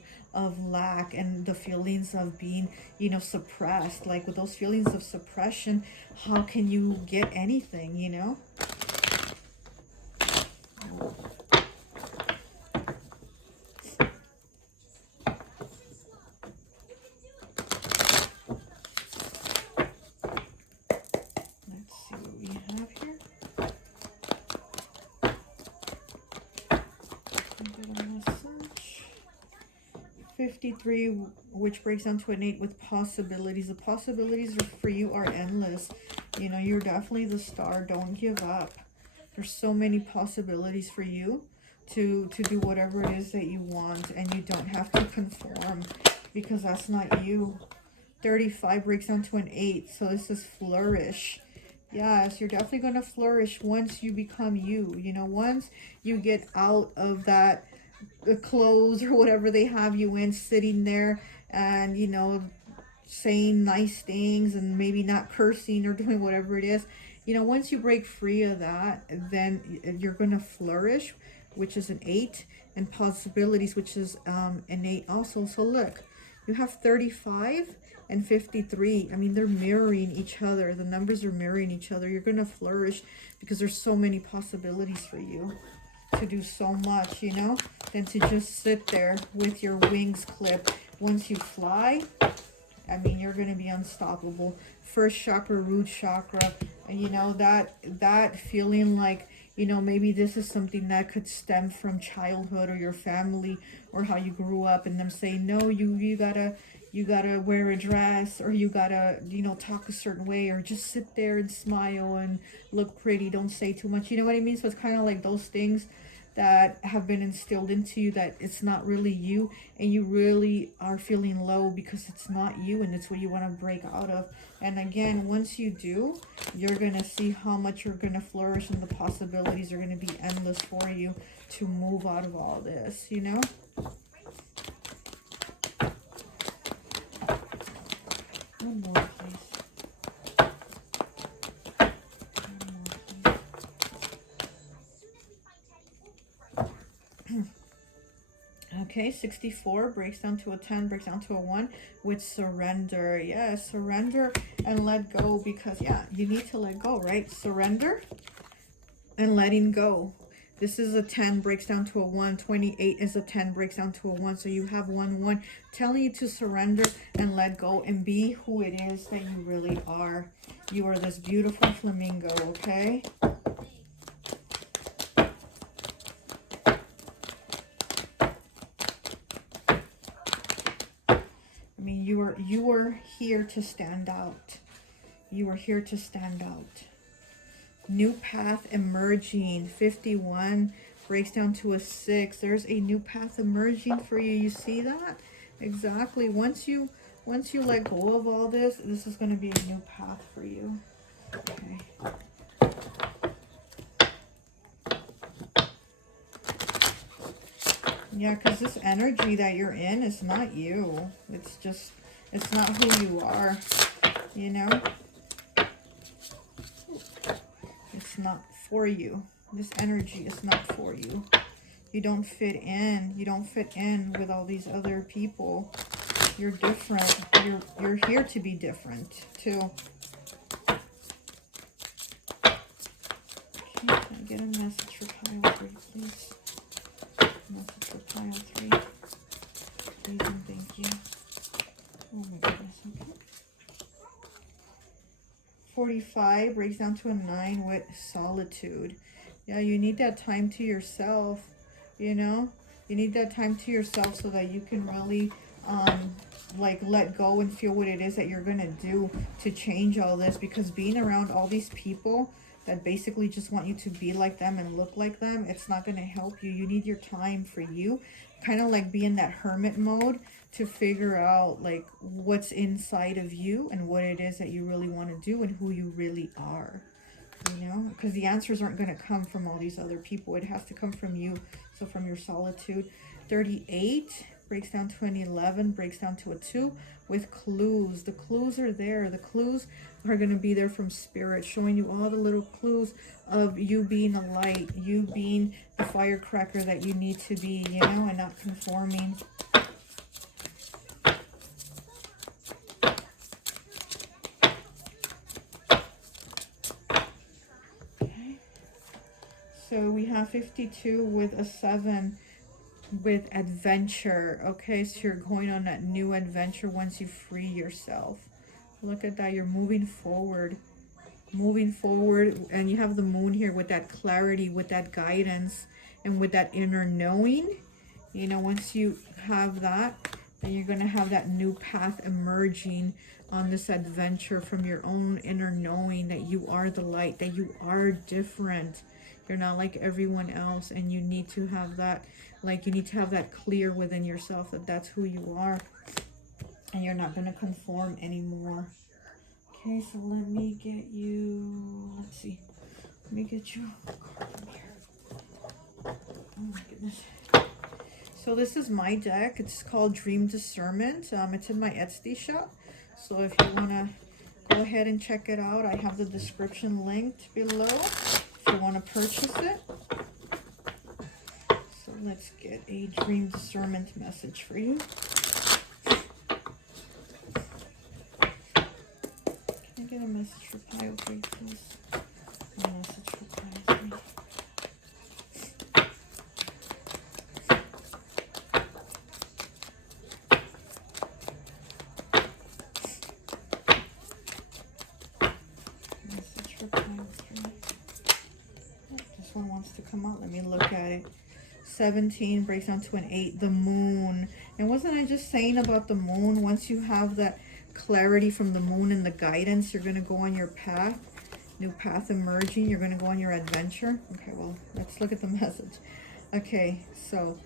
lack and the feelings of being, you know, suppressed. Like with those feelings of suppression, how can you get anything, you know? Let's see what we have here. 53, which breaks down to an 8 with possibilities. The possibilities for you are endless. You know, you're definitely the star. Don't give up. There's so many possibilities for you to do whatever it is that you want, and you don't have to conform, because that's not you. 35 breaks down to an 8, so this is flourish. Yes, you're definitely going to flourish once you become you. You know, once you get out of that clothes or whatever they have you in, sitting there and, you know, saying nice things and maybe not cursing or doing whatever it is. You know, once you break free of that, then you're going to flourish, which is an 8, and possibilities, which is an 8 also. So look, you have 35 and 53. I mean, they're mirroring each other. The numbers are mirroring each other. You're going to flourish because there's so many possibilities for you to do so much, you know, than to just sit there with your wings clipped. Once you fly, I mean, you're going to be unstoppable. First chakra, root chakra, and you know, that feeling like, you know, maybe this is something that could stem from childhood or your family or how you grew up, and them saying, no, you gotta wear a dress, or you gotta, you know, talk a certain way, or just sit there and smile and look pretty, don't say too much, you know what I mean? So it's kind of like those things that have been instilled into you, that it's not really you, and you really are feeling low because it's not you, and it's what you want to break out of. And again, once you do, you're going to see how much you're going to flourish, and the possibilities are going to be endless for you to move out of all this, you know? One more, please. Okay, 64 breaks down to a 10, breaks down to a 1 with surrender. Yeah, surrender and let go, because, yeah, you need to let go, right? Surrender and letting go. This is a 10, breaks down to a 1. 28 is a 10, breaks down to a 1. So you have 1, 1, telling you to surrender and let go and be who it is that you really are. You are this beautiful flamingo, okay? I mean, you are here to stand out. You are here to stand out. New path emerging. 51 breaks down to a 6. There's a new path emerging for you. You see that? Exactly. Once you let go of all this, this is going to be a new path for you. Okay. Yeah, because this energy that you're in is not you. It's just, it's not who you are, you know? It's not for you. This energy is not for you. You don't fit in. You don't fit in with all these other people. You're different. You're here to be different, too. Okay, can I get a message for pile 3, please? Message for pile 3. Please and thank you. Oh my goodness, okay. 45 breaks down to a 9 with solitude. Yeah, you need that time to yourself, you know? You need that time to yourself so that you can really, like, let go and feel what it is that you're going to do to change all this. Because being around all these people that basically just want you to be like them and look like them, it's not going to help you. You need your time for you. Kind of like be in that hermit mode to figure out like what's inside of you and what it is that you really want to do and who you really are, you know, because the answers aren't going to come from all these other people. It has to come from you. So from your solitude. 38 breaks down to an 11, breaks down to a 2 with clues. The clues are there. The clues are going to be there from spirit, showing you all the little clues of you being a light, you being the firecracker that you need to be, you know, and not conforming. Okay. So we have 52 with a 7 with adventure. Okay, so you're going on that new adventure once you free yourself. Look at that. You're moving forward, and you have the moon here with that clarity, with that guidance, and with that inner knowing. You know, once you have that, then you're going to have that new path emerging on this adventure from your own inner knowing that you are the light, that you are different. You're not like everyone else, and you need to have that, like, you need to have that clear within yourself that that's who you are, and you're not going to conform anymore. Okay, so let me get you, let's see, let me get you a card from here. Oh my goodness. So this is my deck. It's called Dream Discernment. It's in my Etsy shop. So if you want to go ahead and check it out, I have the description linked below if you want to purchase it. So let's get a Dream Discernment message for you. Can I get a message for pile 3, please? A message for pile 3. This one wants to come out. Let me look at it. 17 breaks down to an 8. The moon. And wasn't I just saying about the moon? Once you have that clarity from the moon and the guidance, you're going to go on your path. New path emerging. You're going to go on your adventure. Okay, well, let's look at the message. Okay, so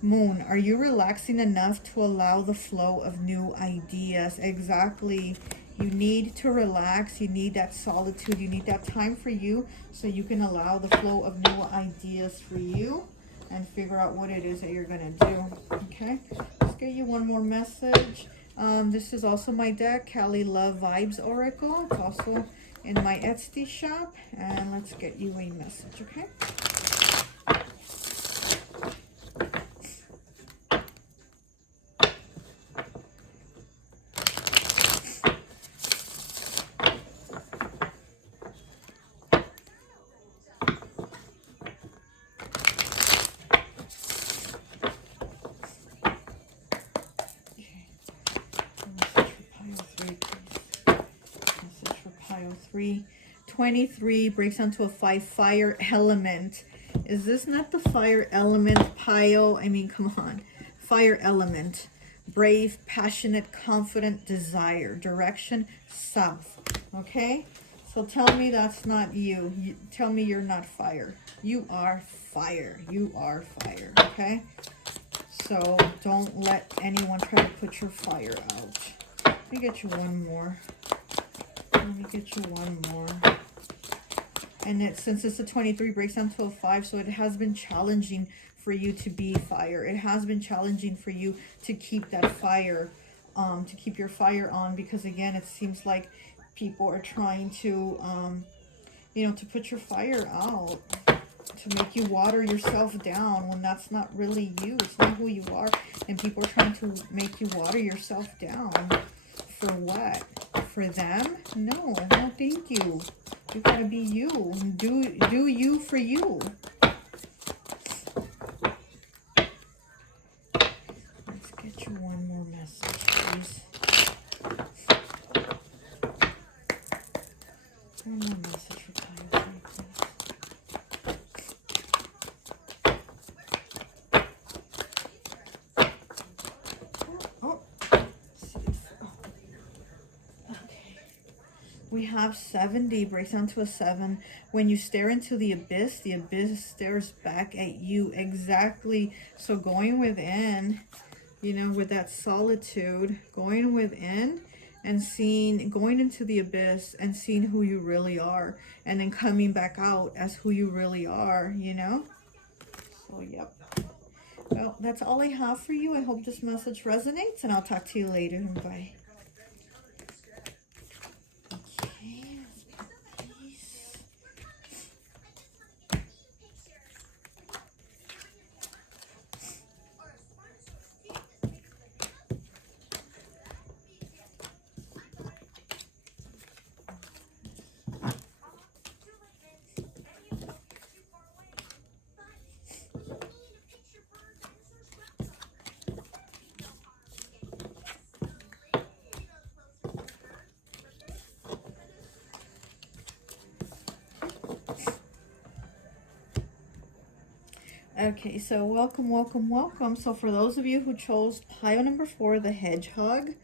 moon, are you relaxing enough to allow the flow of new ideas? Exactly. You need to relax. You need that solitude. You need that time for you so you can allow the flow of new ideas for you and figure out what it is that you're going to do. Okay, let's get you one more message. This is also my deck, Cali Love Vibes Oracle. It's also in my Etsy shop. And let's get you a message, okay? Message for pile 3. 23 breaks down to a 5. Fire element. Is this not the fire element pile? I mean, come on. Fire element. Brave, passionate, confident, desire. Direction, south. Okay? So tell me that's not you. Tell me you're not fire. You are fire. You are fire. Okay? So don't let anyone try to put your fire out. Let me get you one more. Let me get you one more. And since it's a 23, breaks down to a 5, so it has been challenging for you to be fire. It has been challenging for you to keep that fire, to keep your fire on, because again, it seems like people are trying to, you know, to put your fire out, to make you water yourself down when that's not really you. It's not who you are. And people are trying to make you water yourself down. For what? For them? No, no, thank you. You gotta be you. Do you for you. Let's get you one more message, please. One more message for Tayo, please. We have 70, breaks down to a 7. When you stare into the abyss stares back at you. Exactly. So going within, you know, with that solitude, going within and seeing, going into the abyss and seeing who you really are. And then coming back out as who you really are, you know? So, yep. Well, that's all I have for you. I hope this message resonates, and I'll talk to you later. Bye. Okay, so welcome, welcome, welcome. So for those of you who chose pile number 4, the hedgehog,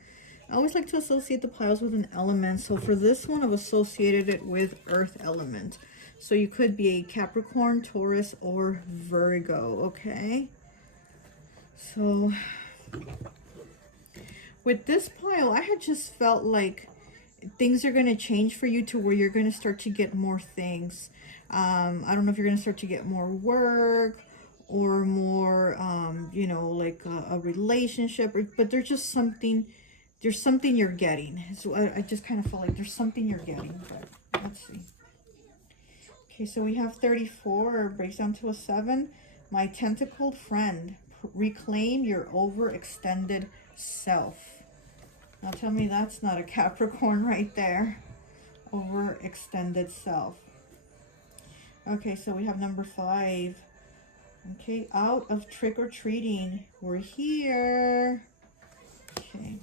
I always like to associate the piles with an element. So for this one, I've associated it with earth element. So you could be a Capricorn, Taurus, or Virgo, okay? So with this pile, I had just felt like things are going to change for you to where you're going to start to get more things. I don't know if you're going to start to get more work, or more, you know, like a relationship, but there's just something, there's something you're getting. So I just kind of feel like there's something you're getting, but let's see. Okay, so we have 34, breaks down to a 7. My tentacled friend, reclaim your overextended self. Now tell me that's not a Capricorn right there. Overextended self. Okay, so we have number 5. Okay, out of trick-or-treating. We're here. Okay.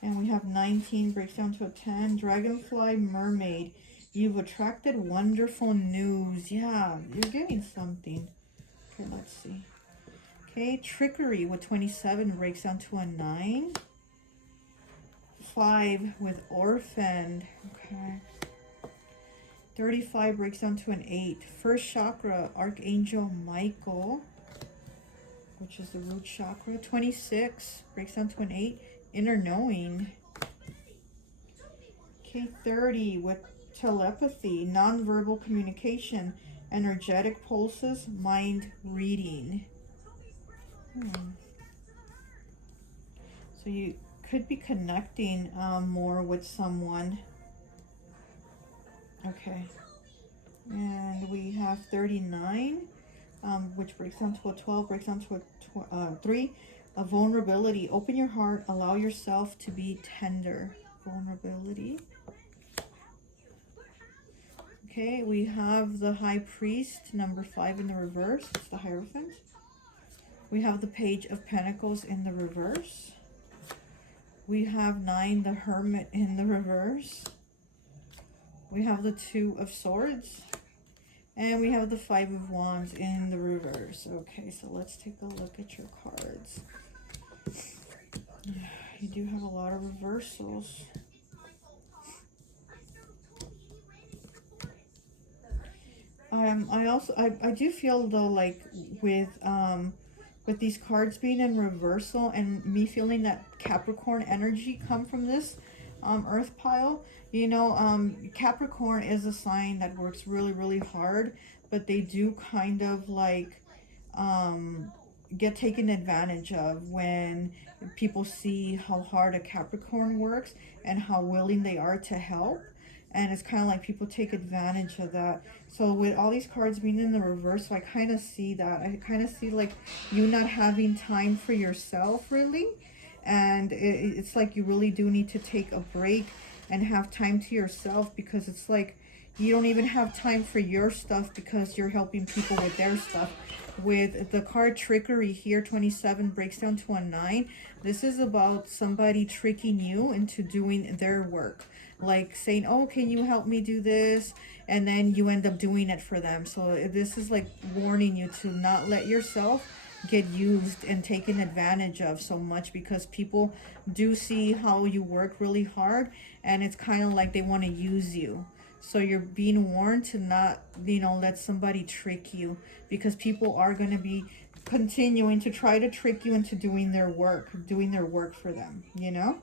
And we have 19, breaks down to a 10. Dragonfly mermaid. You've attracted wonderful news. Yeah, you're getting something. Okay, let's see. Okay, trickery with 27 breaks down to a 9. 5 with orphaned. Okay. 35 breaks down to an 8. First chakra, Archangel Michael, which is the root chakra. 26 breaks down to an 8. Inner knowing. Okay, 30 with telepathy, nonverbal communication, energetic pulses, mind reading. So you could be connecting more with someone. Okay, and we have 39, which breaks down to a 12, breaks down to a 3. A vulnerability. Open your heart. Allow yourself to be tender. Vulnerability. Okay, we have the High Priest, number 5 in the reverse. It's the Hierophant. We have the Page of Pentacles in the reverse. We have 9, the Hermit in the reverse. We have the 2 of Swords. And we have the 5 of Wands in the reverse. Okay, so let's take a look at your cards. You do have a lot of reversals. I do feel though, like with these cards being in reversal and me feeling that Capricorn energy come from this, Earth pile. You know, Capricorn is a sign that works really, really hard, but they do kind of like get taken advantage of when people see how hard a Capricorn works and how willing they are to help. And it's kind of like people take advantage of that. So with all these cards being in the reverse, so I kind of see that. I kind of see like you not having time for yourself really. And it's like you really do need to take a break and have time to yourself, because it's like you don't even have time for your stuff because you're helping people with their stuff. With the card trickery here, 27 breaks down to a 9. This is about somebody tricking you into doing their work, like saying, oh, can you help me do this, and then you end up doing it for them. So this is like warning you to not let yourself get used and taken advantage of so much, because people do see how you work really hard, and it's kind of like they want to use you. So you're being warned to not, you know, let somebody trick you, because people are going to be continuing to try to trick you into doing their work for them, you know.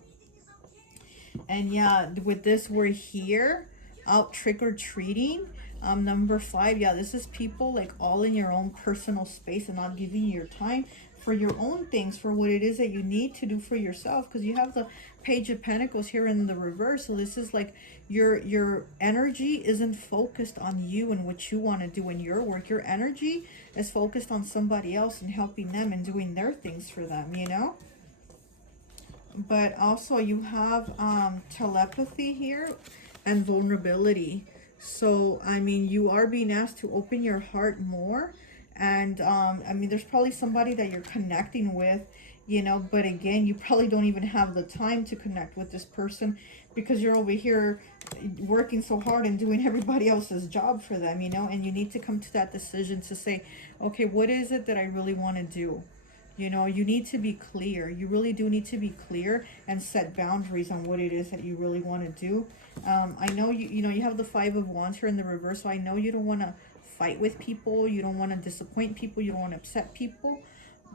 And yeah, with this, we're here out trick-or-treating. Number 5, yeah, this is people like all in your own personal space and not giving you your time for your own things, for what it is that you need to do for yourself, because you have the Page of Pentacles here in the reverse. So this is like your energy isn't focused on you and what you want to do in your work. Your energy is focused on somebody else and helping them and doing their things for them, you know. But also you have telepathy here and vulnerability. So I mean, you are being asked to open your heart more. And I mean, there's probably somebody that you're connecting with, you know, but again, you probably don't even have the time to connect with this person, because you're over here working so hard and doing everybody else's job for them, you know. And you need to come to that decision to say, okay, what is it that I really want to do? You know, you need to be clear. You really do need to be clear and set boundaries on what it is that you really want to do. I know you know, you have the 5 of Wands here in the reverse, so I know you don't want to fight with people. You don't want to disappoint people. You don't want to upset people,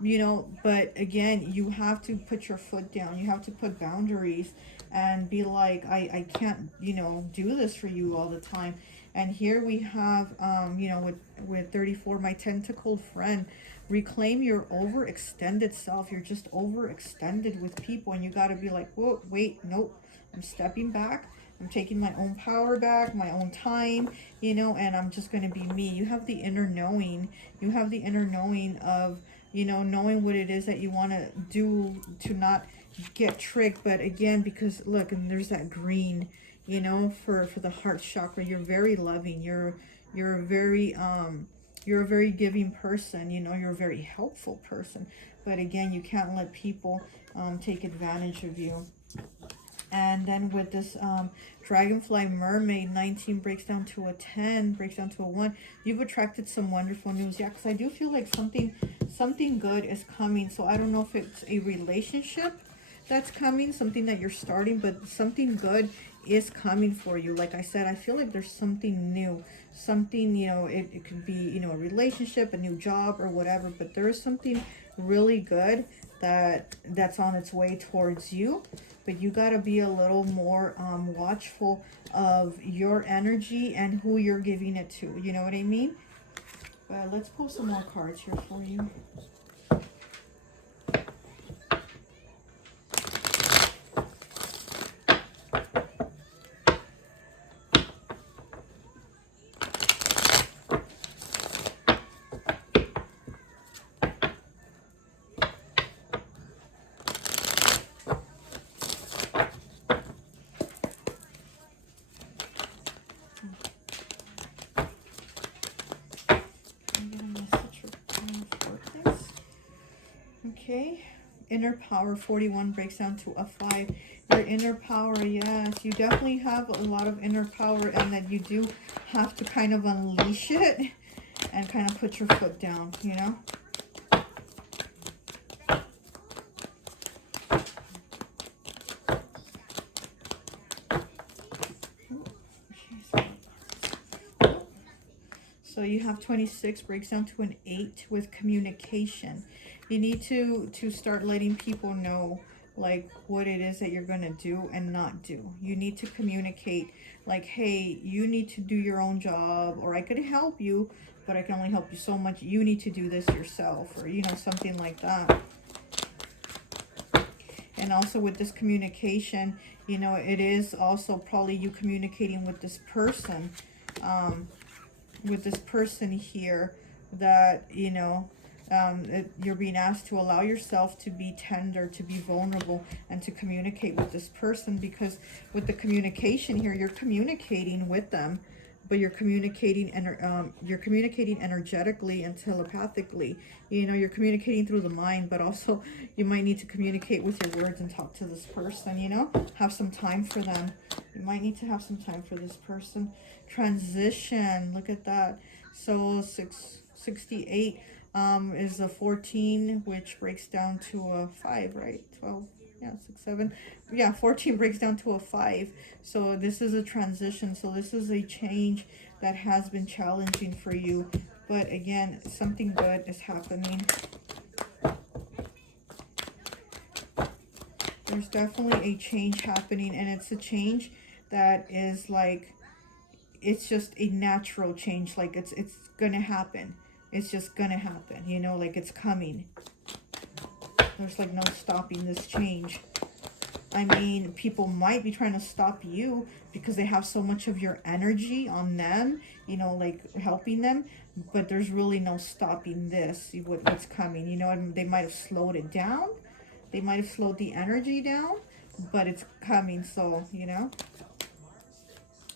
you know. But again, you have to put your foot down. You have to put boundaries and be like, I can't, you know, do this for you all the time. And here we have, you know, with 34, my tentacled friend. Reclaim your overextended self. You're just overextended with people, and you got to be like, whoa, wait, nope, I'm stepping back. I'm taking my own power back, my own time, you know, and I'm just going to be me. You have the inner knowing. You have the inner knowing of, you know, knowing what it is that you want to do to not get tricked. But again, because look, and there's that green, you know, for the heart chakra. You're very loving. You're a very giving person, you know. You're a very helpful person, but again, you can't let people take advantage of you. And then with this dragonfly mermaid, 19 breaks down to a 10, breaks down to a 1. You've attracted some wonderful news. Yeah, because I do feel like something good is coming. So I don't know if it's a relationship that's coming, something that you're starting, but something good is coming for you. Like I said, I feel like there's something new, something, you know, it could be, you know, a relationship, a new job, or whatever, but there is something really good that's on its way towards you. But you got to be a little more watchful of your energy and who you're giving it to, you know what I mean? But let's pull some more cards here for you. Okay, inner power, 41 breaks down to a 5. Your inner power, yes, you definitely have a lot of inner power, and that you do have to kind of unleash it and kind of put your foot down, you know. So you have 26 breaks down to an 8 with communication. You need to start letting people know like what it is that you're going to do and not do. You need to communicate like, hey, you need to do your own job, or I could help you, but I can only help you so much. You need to do this yourself, or, you know, something like that. And also with this communication, you know, it is also probably you communicating with this person, here, that, you know, you're being asked to allow yourself to be tender, to be vulnerable, and to communicate with this person, because with the communication here, you're communicating with them, but you're communicating energetically and telepathically. You know, you're communicating through the mind, but also you might need to communicate with your words and talk to this person, you know, have some time for them. You might need to have some time for this person. Transition, look at that. So 68 is a 14, which breaks down to a 5, right? 12, yeah, 6, 7. Yeah, 14 breaks down to a 5. So this is a transition. So this is a change that has been challenging for you. But again, something good is happening. There's definitely a change happening, and it's a change that is like, it's just a natural change. Like it's gonna happen. It's just gonna happen, you know, like it's coming. There's like no stopping this change. I mean, people might be trying to stop you because they have so much of your energy on them, you know, like helping them, but there's really no stopping this, what's coming, you know. And they might have slowed it down. They might have slowed the energy down, but it's coming, so, you know.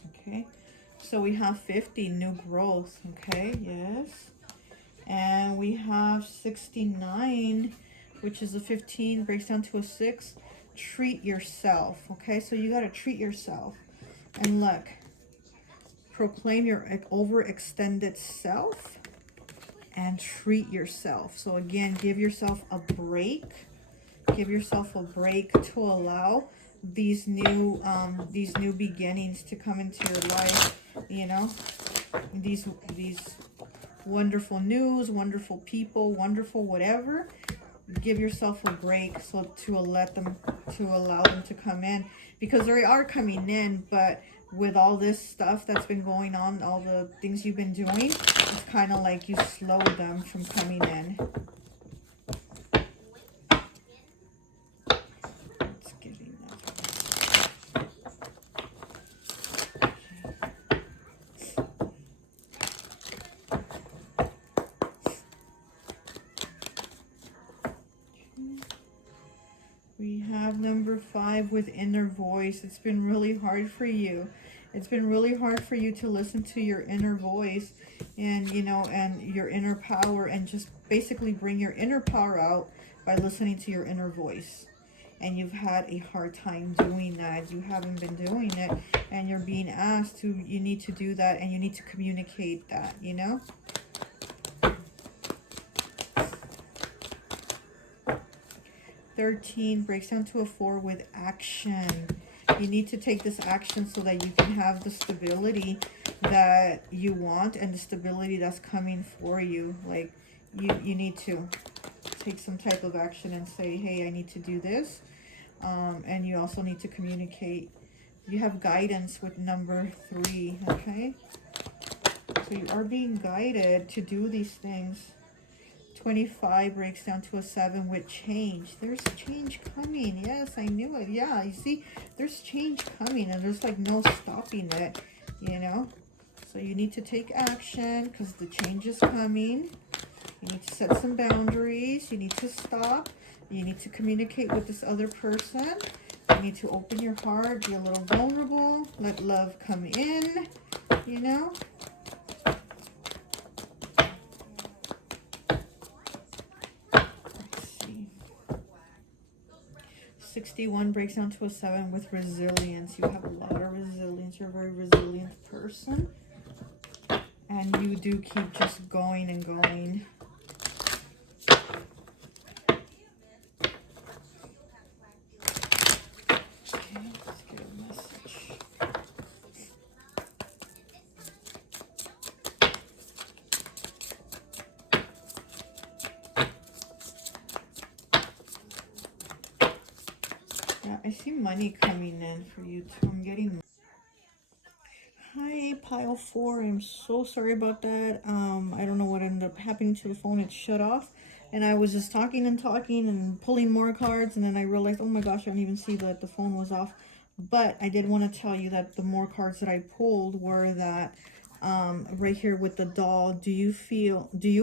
Okay, so we have 50, new growth, okay, yes. And we have 69, which is a 15, breaks down to a 6. Treat yourself, okay? So you got to treat yourself. And look, proclaim your overextended self and treat yourself. So again, give yourself a break. Give yourself a break to allow these new beginnings to come into your life, you know? These wonderful news, wonderful people, wonderful whatever. Give yourself a break, so to allow them to come in, because they are coming in, but with all this stuff that's been going on, all the things you've been doing, it's kind of like you slow them from coming in. Let's give you that. We have number 5 with inner voice. It's been really hard for you. It's been really hard for you to listen to your inner voice, and, you know, and your inner power, and just basically bring your inner power out by listening to your inner voice. And you've had a hard time doing that. You haven't been doing it, and you're being asked to, you need to do that, and you need to communicate that, you know. 13 breaks down to a 4 with action. You need to take this action so that you can have the stability that you want, and the stability that's coming for you. Like, you need to take some type of action and say, hey, I need to do this. And you also need to communicate. You have guidance with number 3, okay? So you are being guided to do these things. 25 breaks down to a 7 with change. There's change coming. Yes, I knew it. Yeah, you see, there's change coming, and there's like no stopping it, you know. So you need to take action because the change is coming. You need to set some boundaries. You need to stop. You need to communicate with this other person. You need to open your heart, be a little vulnerable, let love come in, you know. 61 breaks down to a 7 with resilience. You have a lot of resilience. You're a very resilient person. And you do keep just going and going. Okay, let's get a message. I see money coming in for you too. I'm getting... Hi, pile 4. I'm so sorry about that. I don't know what ended up happening to the phone. It shut off. And I was just talking and pulling more cards. And then I realized, oh my gosh, I didn't even see that the phone was off. But I did want to tell you that the more cards that I pulled were that right here with the doll. Do you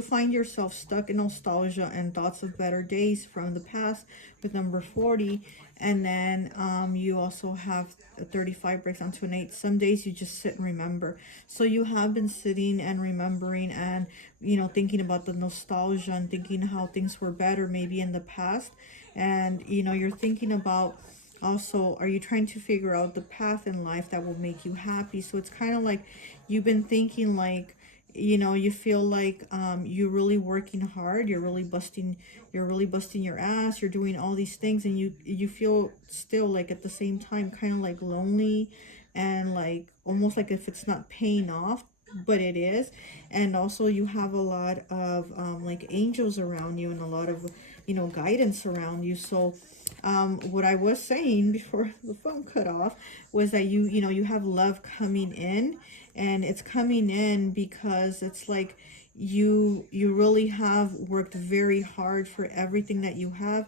find yourself stuck in nostalgia and thoughts of better days from the past with number 40? And then you also have a 35 breaks down to an 8. Some days you just sit and remember. So you have been sitting and remembering and, you know, thinking about the nostalgia and thinking how things were better maybe in the past. And, you know, you're thinking about also, are you trying to figure out the path in life that will make you happy? So it's kind of like you've been thinking like, you know, you feel like you're really working hard, you're really busting your ass, you're doing all these things, and you feel still like at the same time kind of like lonely and like almost like if it's not paying off, but it is. And also you have a lot of like angels around you and a lot of, you know, guidance around you. So what I was saying before the phone cut off was that you know, you have love coming in, and it's coming in because it's like you really have worked very hard for everything that you have,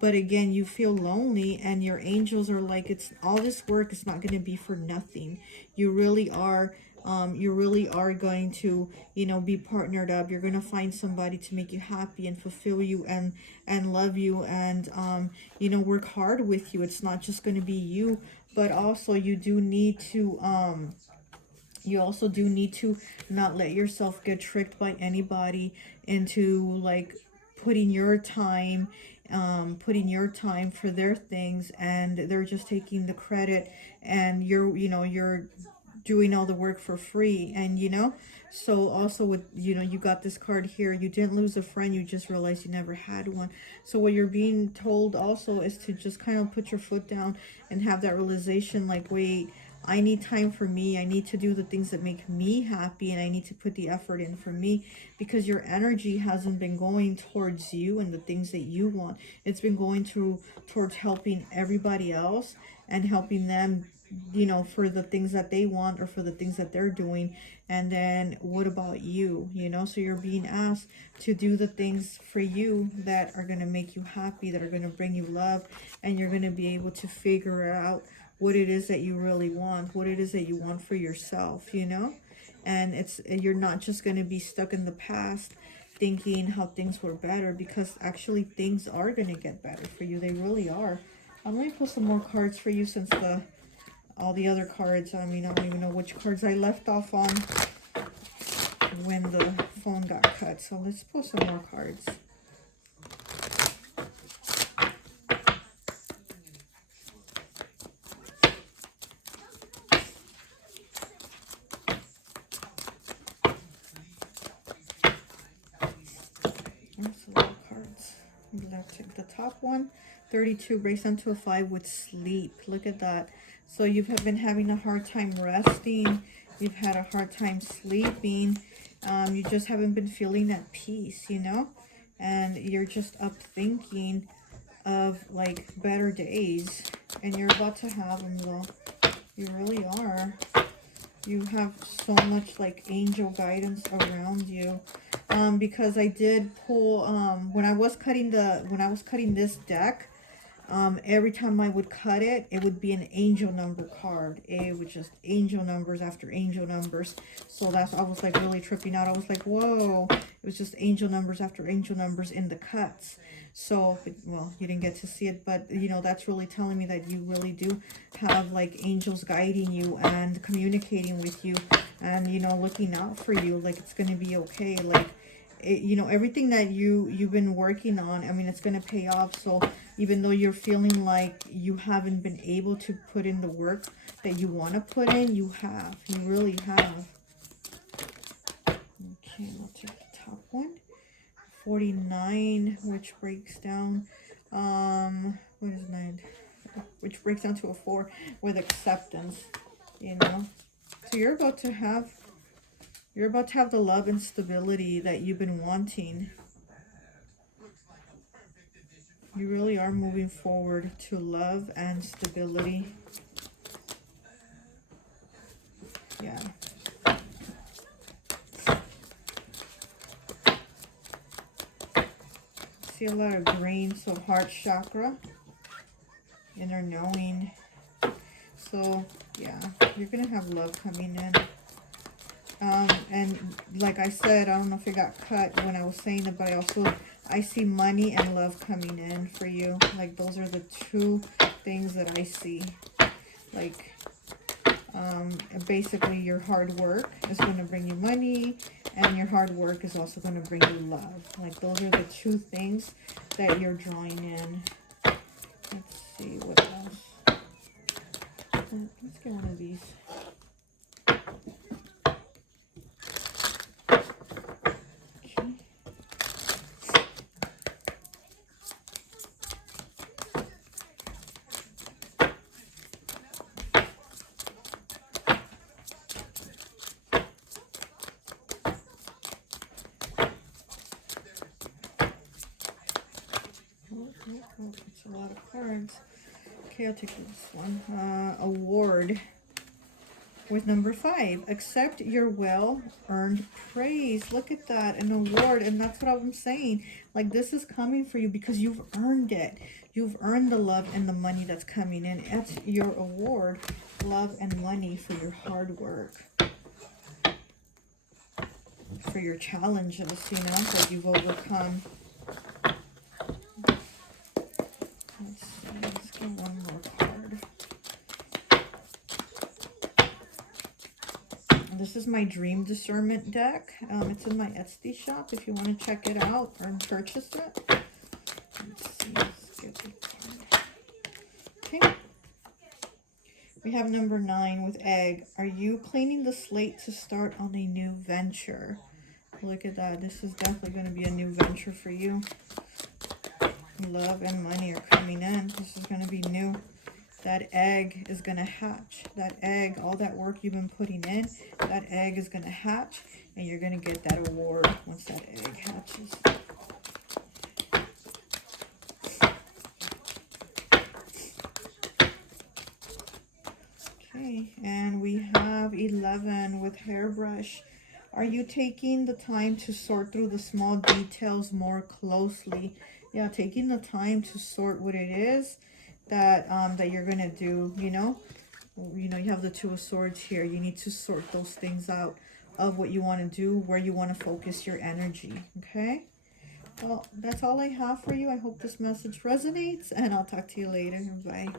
but again you feel lonely, and your angels are like, it's all this work is not going to be for nothing. You really are going to, you know, be partnered up. You're going to find somebody to make you happy and fulfill you and love you and you know, work hard with you. It's not just going to be you, but also you do need to you also do need to not let yourself get tricked by anybody into like putting your time for their things, and they're just taking the credit, and you're doing all the work for free. And you know, so also with, you know, you got this card here, you didn't lose a friend, you just realized you never had one. So what you're being told also is to just kind of put your foot down and have that realization like, wait, I need time for me. I need to do the things that make me happy, and I need to put the effort in for me, because your energy hasn't been going towards you and the things that you want. It's been going towards helping everybody else and helping them, you know, for the things that they want or for the things that they're doing. And then what about you? You know, so you're being asked to do the things for you that are going to make you happy, that are going to bring you love, and you're going to be able to figure out what it is that you really want, what it is that you want for yourself, you know. And you're not just going to be stuck in the past thinking how things were better, because actually things are going to get better for you. They really are. Let me pull some more cards for you, since all the other cards, I mean, I don't even know which cards I left off on when the phone got cut. So let's pull some more cards. That's a lot of cards. Let's take the top one. 32 breaks down to a 5 with sleep. Look at that. So you've been having a hard time resting. You've had a hard time sleeping. You just haven't been feeling at peace, you know? And you're just up thinking of like better days. And you're about to have them though. You really are. You have so much like angel guidance around you. Because I did pull when I was cutting this deck, every time I would cut it, it would be an angel number card. It was just angel numbers after angel numbers. So I was like really tripping out. I was like, whoa, it was just angel numbers after angel numbers in the cuts. So, well, you didn't get to see it, but you know, that's really telling me that you really do have like angels guiding you and communicating with you, and you know, looking out for you, like it's going to be okay. Like you know, everything that you've been working on, I mean, it's going to pay off. So even though you're feeling like you haven't been able to put in the work that you want to put in, you have. You really have. Okay, we'll take the top one. 49, which breaks down, what is 9? Which breaks down to a 4 with acceptance, you know. So you're about to have the love and stability that you've been wanting. You really are moving forward to love and stability. Yeah. See a lot of green, so heart chakra, inner knowing. So yeah, you're gonna have love coming in. And like I said, I don't know if it got cut when I was saying it, but I see money and love coming in for you. Like those are the two things that I see. Like basically your hard work is going to bring you money, and your hard work is also going to bring you love. Like those are the two things that you're drawing in. Let's see what else. Let's get one of these. It's a lot of cards. Okay, I'll take this one. Award with number 5. Accept your well-earned praise. Look at that, an award. And that's what I'm saying. Like, this is coming for you because you've earned it. You've earned the love and the money that's coming in. It's your award, love and money for your hard work. For your challenges, you know, that you've overcome. Let's see, let's get one more card. This is my Dream Discernment deck. It's in my Etsy shop if you want to check it out or purchase it. Let's see, let's get the card. Okay. We have number 9 with Egg. Are you cleaning the slate to start on a new venture? Look at that. This is definitely going to be a new venture for you. Love and money are coming in. This is going to be new. That egg is going to hatch. That egg, all that work you've been putting in, that egg is going to hatch, and you're going to get that award once that egg hatches. Okay, and we have 11 with Hairbrush. Are you taking the time to sort through the small details more closely? Yeah, taking the time to sort what it is that that you're gonna do. You know, you have the Two of Swords here. You need to sort those things out of what you want to do, where you want to focus your energy. Okay. Well, that's all I have for you. I hope this message resonates, and I'll talk to you later. Bye.